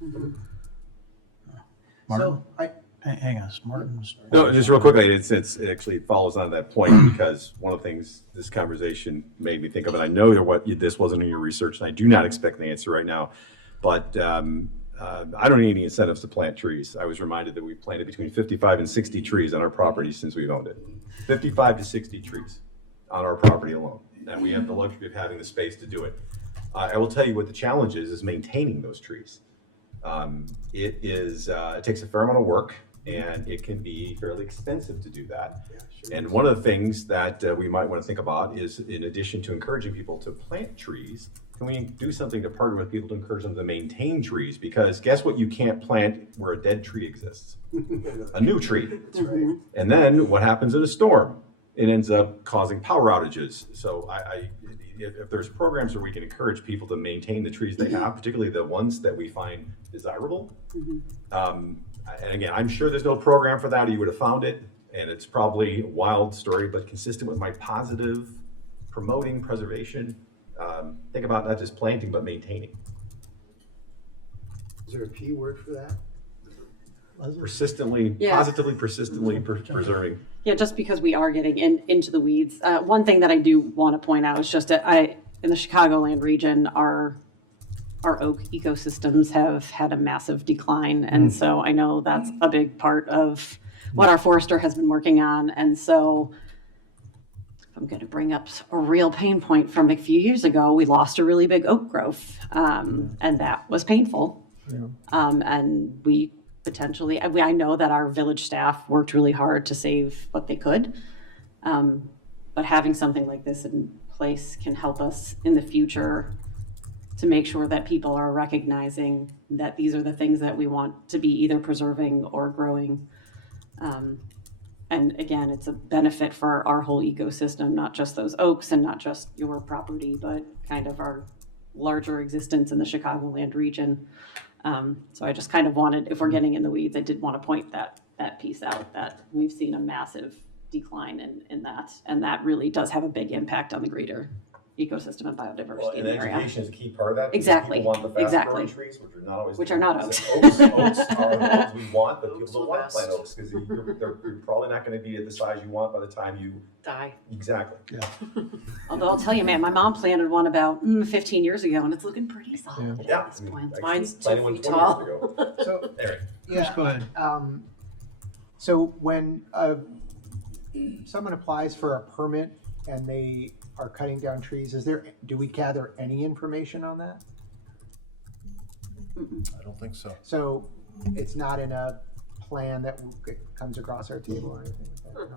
Martin? So Hang on, Martin's. No, just real quickly, it actually follows on that point because one of the things this conversation made me think of, and I know that this wasn't in your research, and I do not expect the answer right now, but I don't need any incentives to plant trees. I was reminded that we've planted between 55 and 60 trees on our property since we've owned it. 55 to 60 trees on our property alone, and we have the luxury of having the space to do it. I will tell you what the challenge is maintaining those trees. It takes a fair amount of work. and it can be fairly expensive to do that. And one of the things that we might want to think about is, in addition to encouraging people to plant trees, can we do something to partner with people to encourage them to maintain trees? Because guess what you can't plant where a dead tree exists? A new tree. That's right. And then what happens in a storm? It ends up causing power outages. So if there's programs where we can encourage people to maintain the trees they have, particularly the ones that we find desirable. And again, I'm sure there's no program for that, or you would have found it. And it's probably a wild story, but consistent with my positive promoting preservation. Think about not just planting, but maintaining. Is there a P word for that? Persistently, Yeah. positively, persistently preserving. Yeah, just because we are getting into the weeds. One thing that I do want to point out is just that in the Chicagoland region, our oak ecosystems have had a massive decline. And so I know that's a big part of what our forester has been working on. And so I'm going to bring up a real pain point from a few years ago. We lost a really big oak growth, and that was painful. And we potentially, I know that our village staff worked really hard to save what they could. But having something like this in place can help us in the future to make sure that people are recognizing that these are the things that we want to be either preserving or growing. And again, it's a benefit for our whole ecosystem, not just those oaks and not just your property, but kind of our larger existence in the Chicagoland region. So I just kind of wanted, if we're getting in the weeds, I did want to point that piece out, that we've seen a massive decline in that. And that really does have a big impact on the greater ecosystem and biodiversity Well, in and the area. education is a key part of that. because Exactly, People want the fast growing exactly. trees, which are not always. Which are not oaks. Oaks are the ones we want, but Oaks people are don't want the to plant best. oaks because you're probably not going to be at the size you want by the time you. Die. Exactly. Although I'll tell you, man, my mom planted one about 15 years ago, and it's looking pretty solid Yeah. at this point. Mine's 2 planted one feet 20 tall. years ago. So, Anyway, yeah. Go ahead. So when someone applies for a permit and they are cutting down trees, do we gather any information on that? I don't think so. So it's not in a plan that comes across our table or anything like that? No?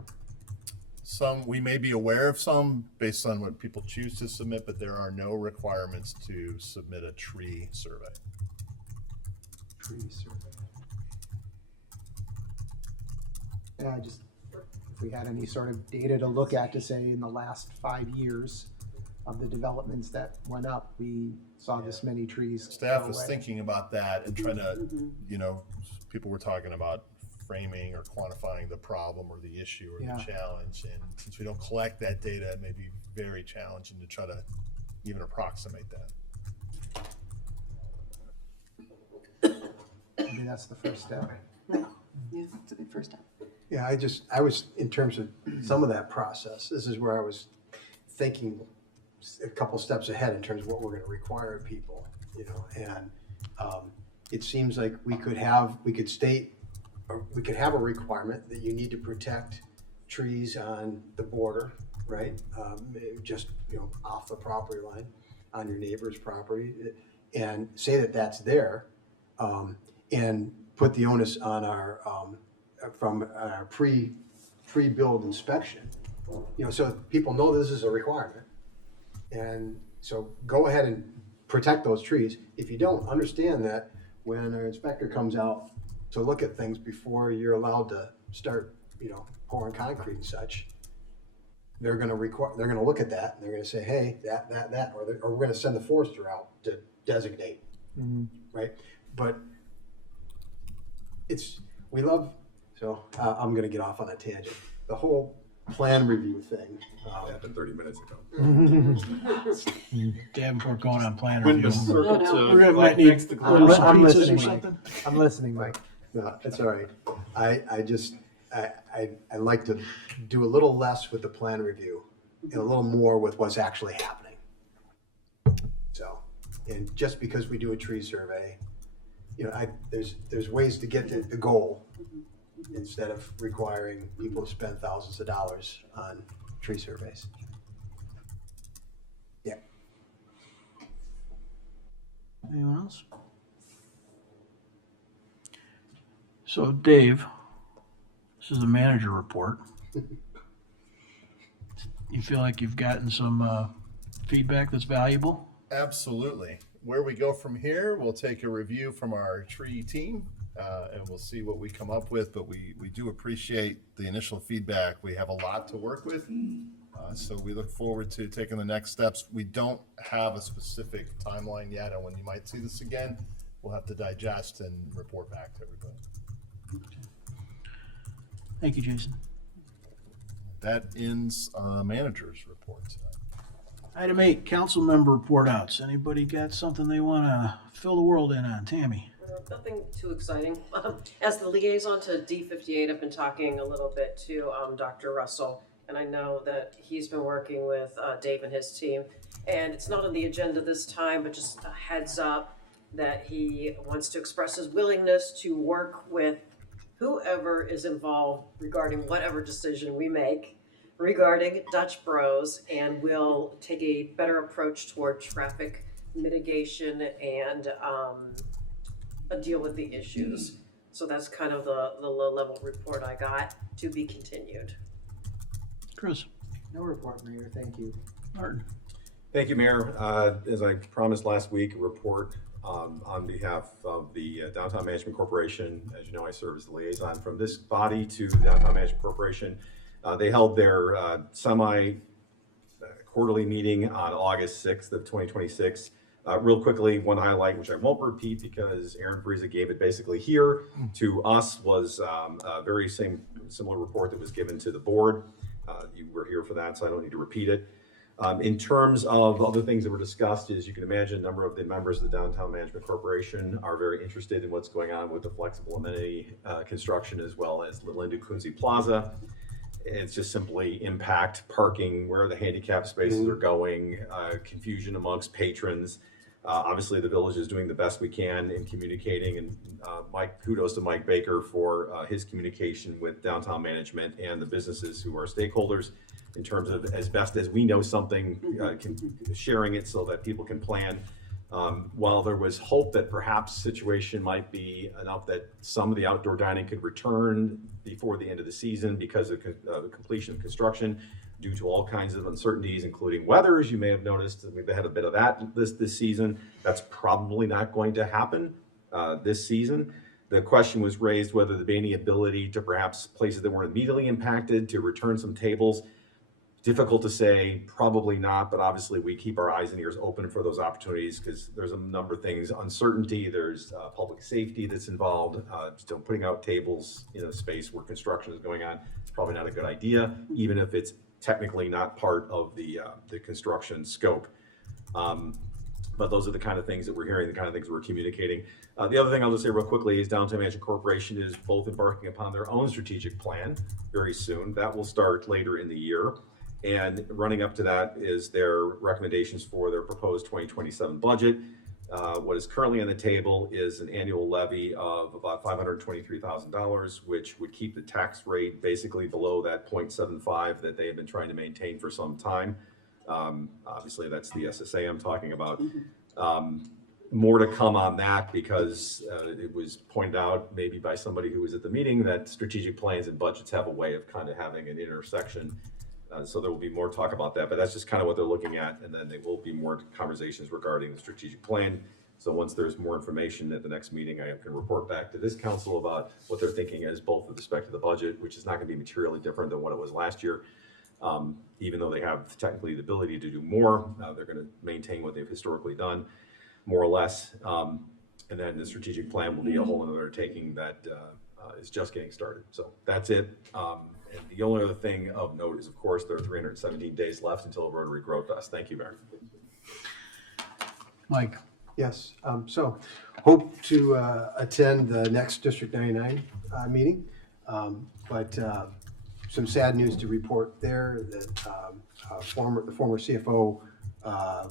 Some, we may be aware of some based on what people choose to submit, but there are no requirements to submit a tree survey. Tree survey. Yeah, just, if we had any sort of data to look at to say in the last 5 years of the developments that went up, we saw this many trees Staff go was away. thinking about that and trying to, people were talking about framing or quantifying the problem or the issue or Yeah. the challenge. And since we don't collect that data, it may be very challenging to try to even approximate that. Maybe that's the first step. Yeah, it's a good first step. Yeah, I was, in terms of some of that process, this is where I was thinking a couple steps ahead in terms of what we're gonna require of people, and it seems like we could have a requirement that you need to protect trees on the border, right? Just, off the property line, on your neighbor's property, and say that that's there, and put the onus on our, from our pre-build inspection, so people know this is a requirement. And so go ahead and protect those trees. If you don't, understand that when our inspector comes out to look at things before you're allowed to start, pouring concrete and such, they're gonna look at that and they're gonna say, hey, that, or we're gonna send the forester out to designate, right? But I'm gonna get off on a tangent. The whole plan review thing. happened 30 minutes ago. Davenport going on plan When review. the circle to We're gonna might next need to little Glen I'm pizzas or listening, something. Mike. I'm listening, Mike. No, it's all right. I like to do a little less with the plan review and a little more with what's actually happening. So, and just because we do a tree survey, there's ways to get to the goal instead of requiring people to spend thousands of dollars on tree surveys. Yeah. Anyone else? So Dave, This is the manager report. You feel like you've gotten some feedback that's valuable? Absolutely. Where we go from here, we'll take a review from our tree team, and we'll see what we come up with, but we do appreciate the initial feedback. We have a lot to work with, so we look forward to taking the next steps. We don't have a specific timeline yet on when you might see this again. We'll have to digest and report back to everybody. Thank you, Jason. That ends manager's report tonight. Item 8, council member report outs. Anybody got something they want to fill the world in on? Tammy? Nothing too exciting. As the liaison to D58, I've been talking a little bit to Dr. Russell, and I know that he's been working with Dave and his team. And it's not on the agenda this time, but just a heads up that he wants to express his willingness to work with whoever is involved regarding whatever decision we make regarding Dutch Bros, and we'll take a better approach toward traffic mitigation and deal with the issues. So that's kind of the low-level report I got, to be continued. Chris? No report, Mayor, thank you. Martin? Thank you, Mayor. As I promised last week, a report on behalf of the Downtown Management Corporation. As you know, I serve as the liaison from this body to the Downtown Management Corporation. They held their semi-quarterly meeting on August 6th of 2026. Real quickly, one highlight, which I won't repeat because Aaron Friese gave it basically here to us, was a very similar report that was given to the board. You were here for that, so I don't need to repeat it. In terms of other things that were discussed, as you can imagine, a number of the members of the Downtown Management Corporation are very interested in what's going on with the flexible amenity construction, as well as Linda Kunze Plaza. It's just simply impact parking, where the handicap spaces are going, confusion amongst patrons. Obviously, the village is doing the best we can in communicating, and kudos to Mike Baker for his communication with downtown management and the businesses who are stakeholders in terms of, as best as we know something, sharing it so that people can plan. While there was hope that perhaps situation might be enough that some of the outdoor dining could return before the end of the season because of the completion of construction, due to all kinds of uncertainties, including weather, as you may have noticed. We've had a bit of that this season. That's probably not going to happen this season. The question was raised whether there'd be any ability to perhaps places that weren't immediately impacted to return some tables. Difficult to say, probably not, but obviously we keep our eyes and ears open for those opportunities because there's a number of things. Uncertainty, there's public safety that's involved. Putting out tables in a space where construction is going on, it's probably not a good idea, even if it's technically not part of the construction scope. But those are the kind of things that we're hearing, the kind of things we're communicating. The other thing I'll just say real quickly is Downtown Management Corporation is both embarking upon their own strategic plan very soon. That will start later in the year. And running up to that is their recommendations for their proposed 2027 budget. What is currently on the table is an annual levy of about $523,000, which would keep the tax rate basically below that 0.75 that they have been trying to maintain for some time. Obviously, that's the SSA I'm talking about. More to come on that because it was pointed out maybe by somebody who was at the meeting that strategic plans and budgets have a way of kind of having an intersection. So there will be more talk about that, but that's just kind of what they're looking at. And then there will be more conversations regarding the strategic plan. So once there's more information at the next meeting, I can report back to this council about what they're thinking as both with respect to the budget, which is not going to be materially different than what it was last year. Even though they have technically the ability to do more, they're going to maintain what they've historically done, more or less. And then the strategic plan will be a whole other undertaking that is just getting started. So that's it. And the only other thing of note is, of course, there are 317 days left until Rotary Grove Fest. Thank you, Mayor. Mike? Yes, so hope to attend the next District 99 meeting, but some sad news to report there that the former CFO,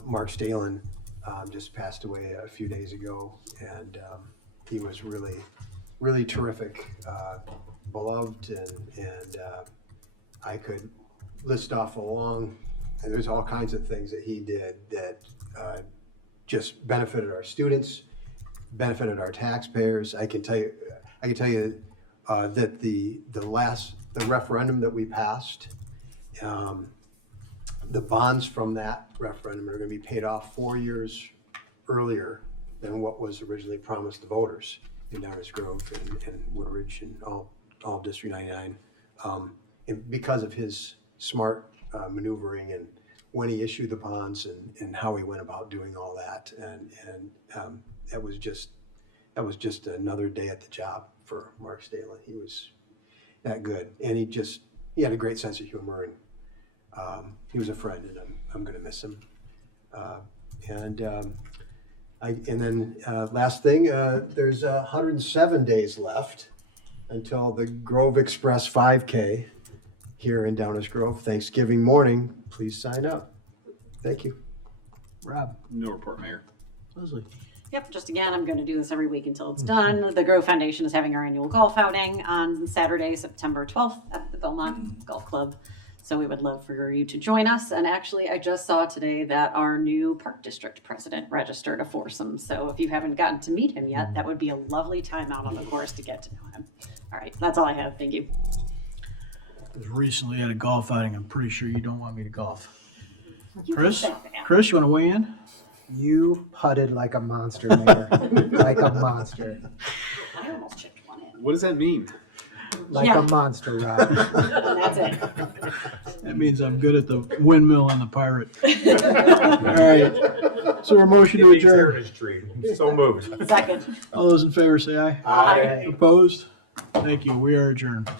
Mark Stalen, just passed away a few days ago, and he was really terrific, beloved, and I could list off and there's all kinds of things that he did that just benefited our students, benefited our taxpayers. I can tell you that the referendum that we passed, the bonds from that referendum are going to be paid off 4 years earlier than what was originally promised to voters in Downers Grove and Woodridge and all District 99, and because of his smart maneuvering and when he issued the bonds and how he went about doing all that. And that was just another day at the job for Mark Stalen. He was that good. And he had a great sense of humor, and he was a friend, and I'm going to miss him. Last thing, there's 107 days left until the Grove Express 5K here in Downers Grove. Thanksgiving morning, please sign up. Thank you. Rob, No report, Mayor. Leslie. Yep, just again, I'm going to do this every week until it's done. The Grove Foundation is having our annual golf outing on Saturday, September 12th at the Belmont Golf Club. So we would love for you to join us. And actually, I just saw today that our new Park District president registered a foursome. So if you haven't gotten to meet him yet, that would be a lovely time out on the course to get to know him. All right, that's all I have. Thank you. I was recently at a golf outing. I'm pretty sure you don't want me to golf. You Chris? can say that. Chris, you want to weigh in? You putted like a monster, Mayor. Like a monster. I almost chipped one in. What does that mean? Like Yeah. a monster, Rob. That's it. That means I'm good at the windmill and the pirate. All right. So a motion to adjourn. Heritage tree. So moved. Second. All those in favor say aye. Aye. Opposed? Thank you. We are adjourned.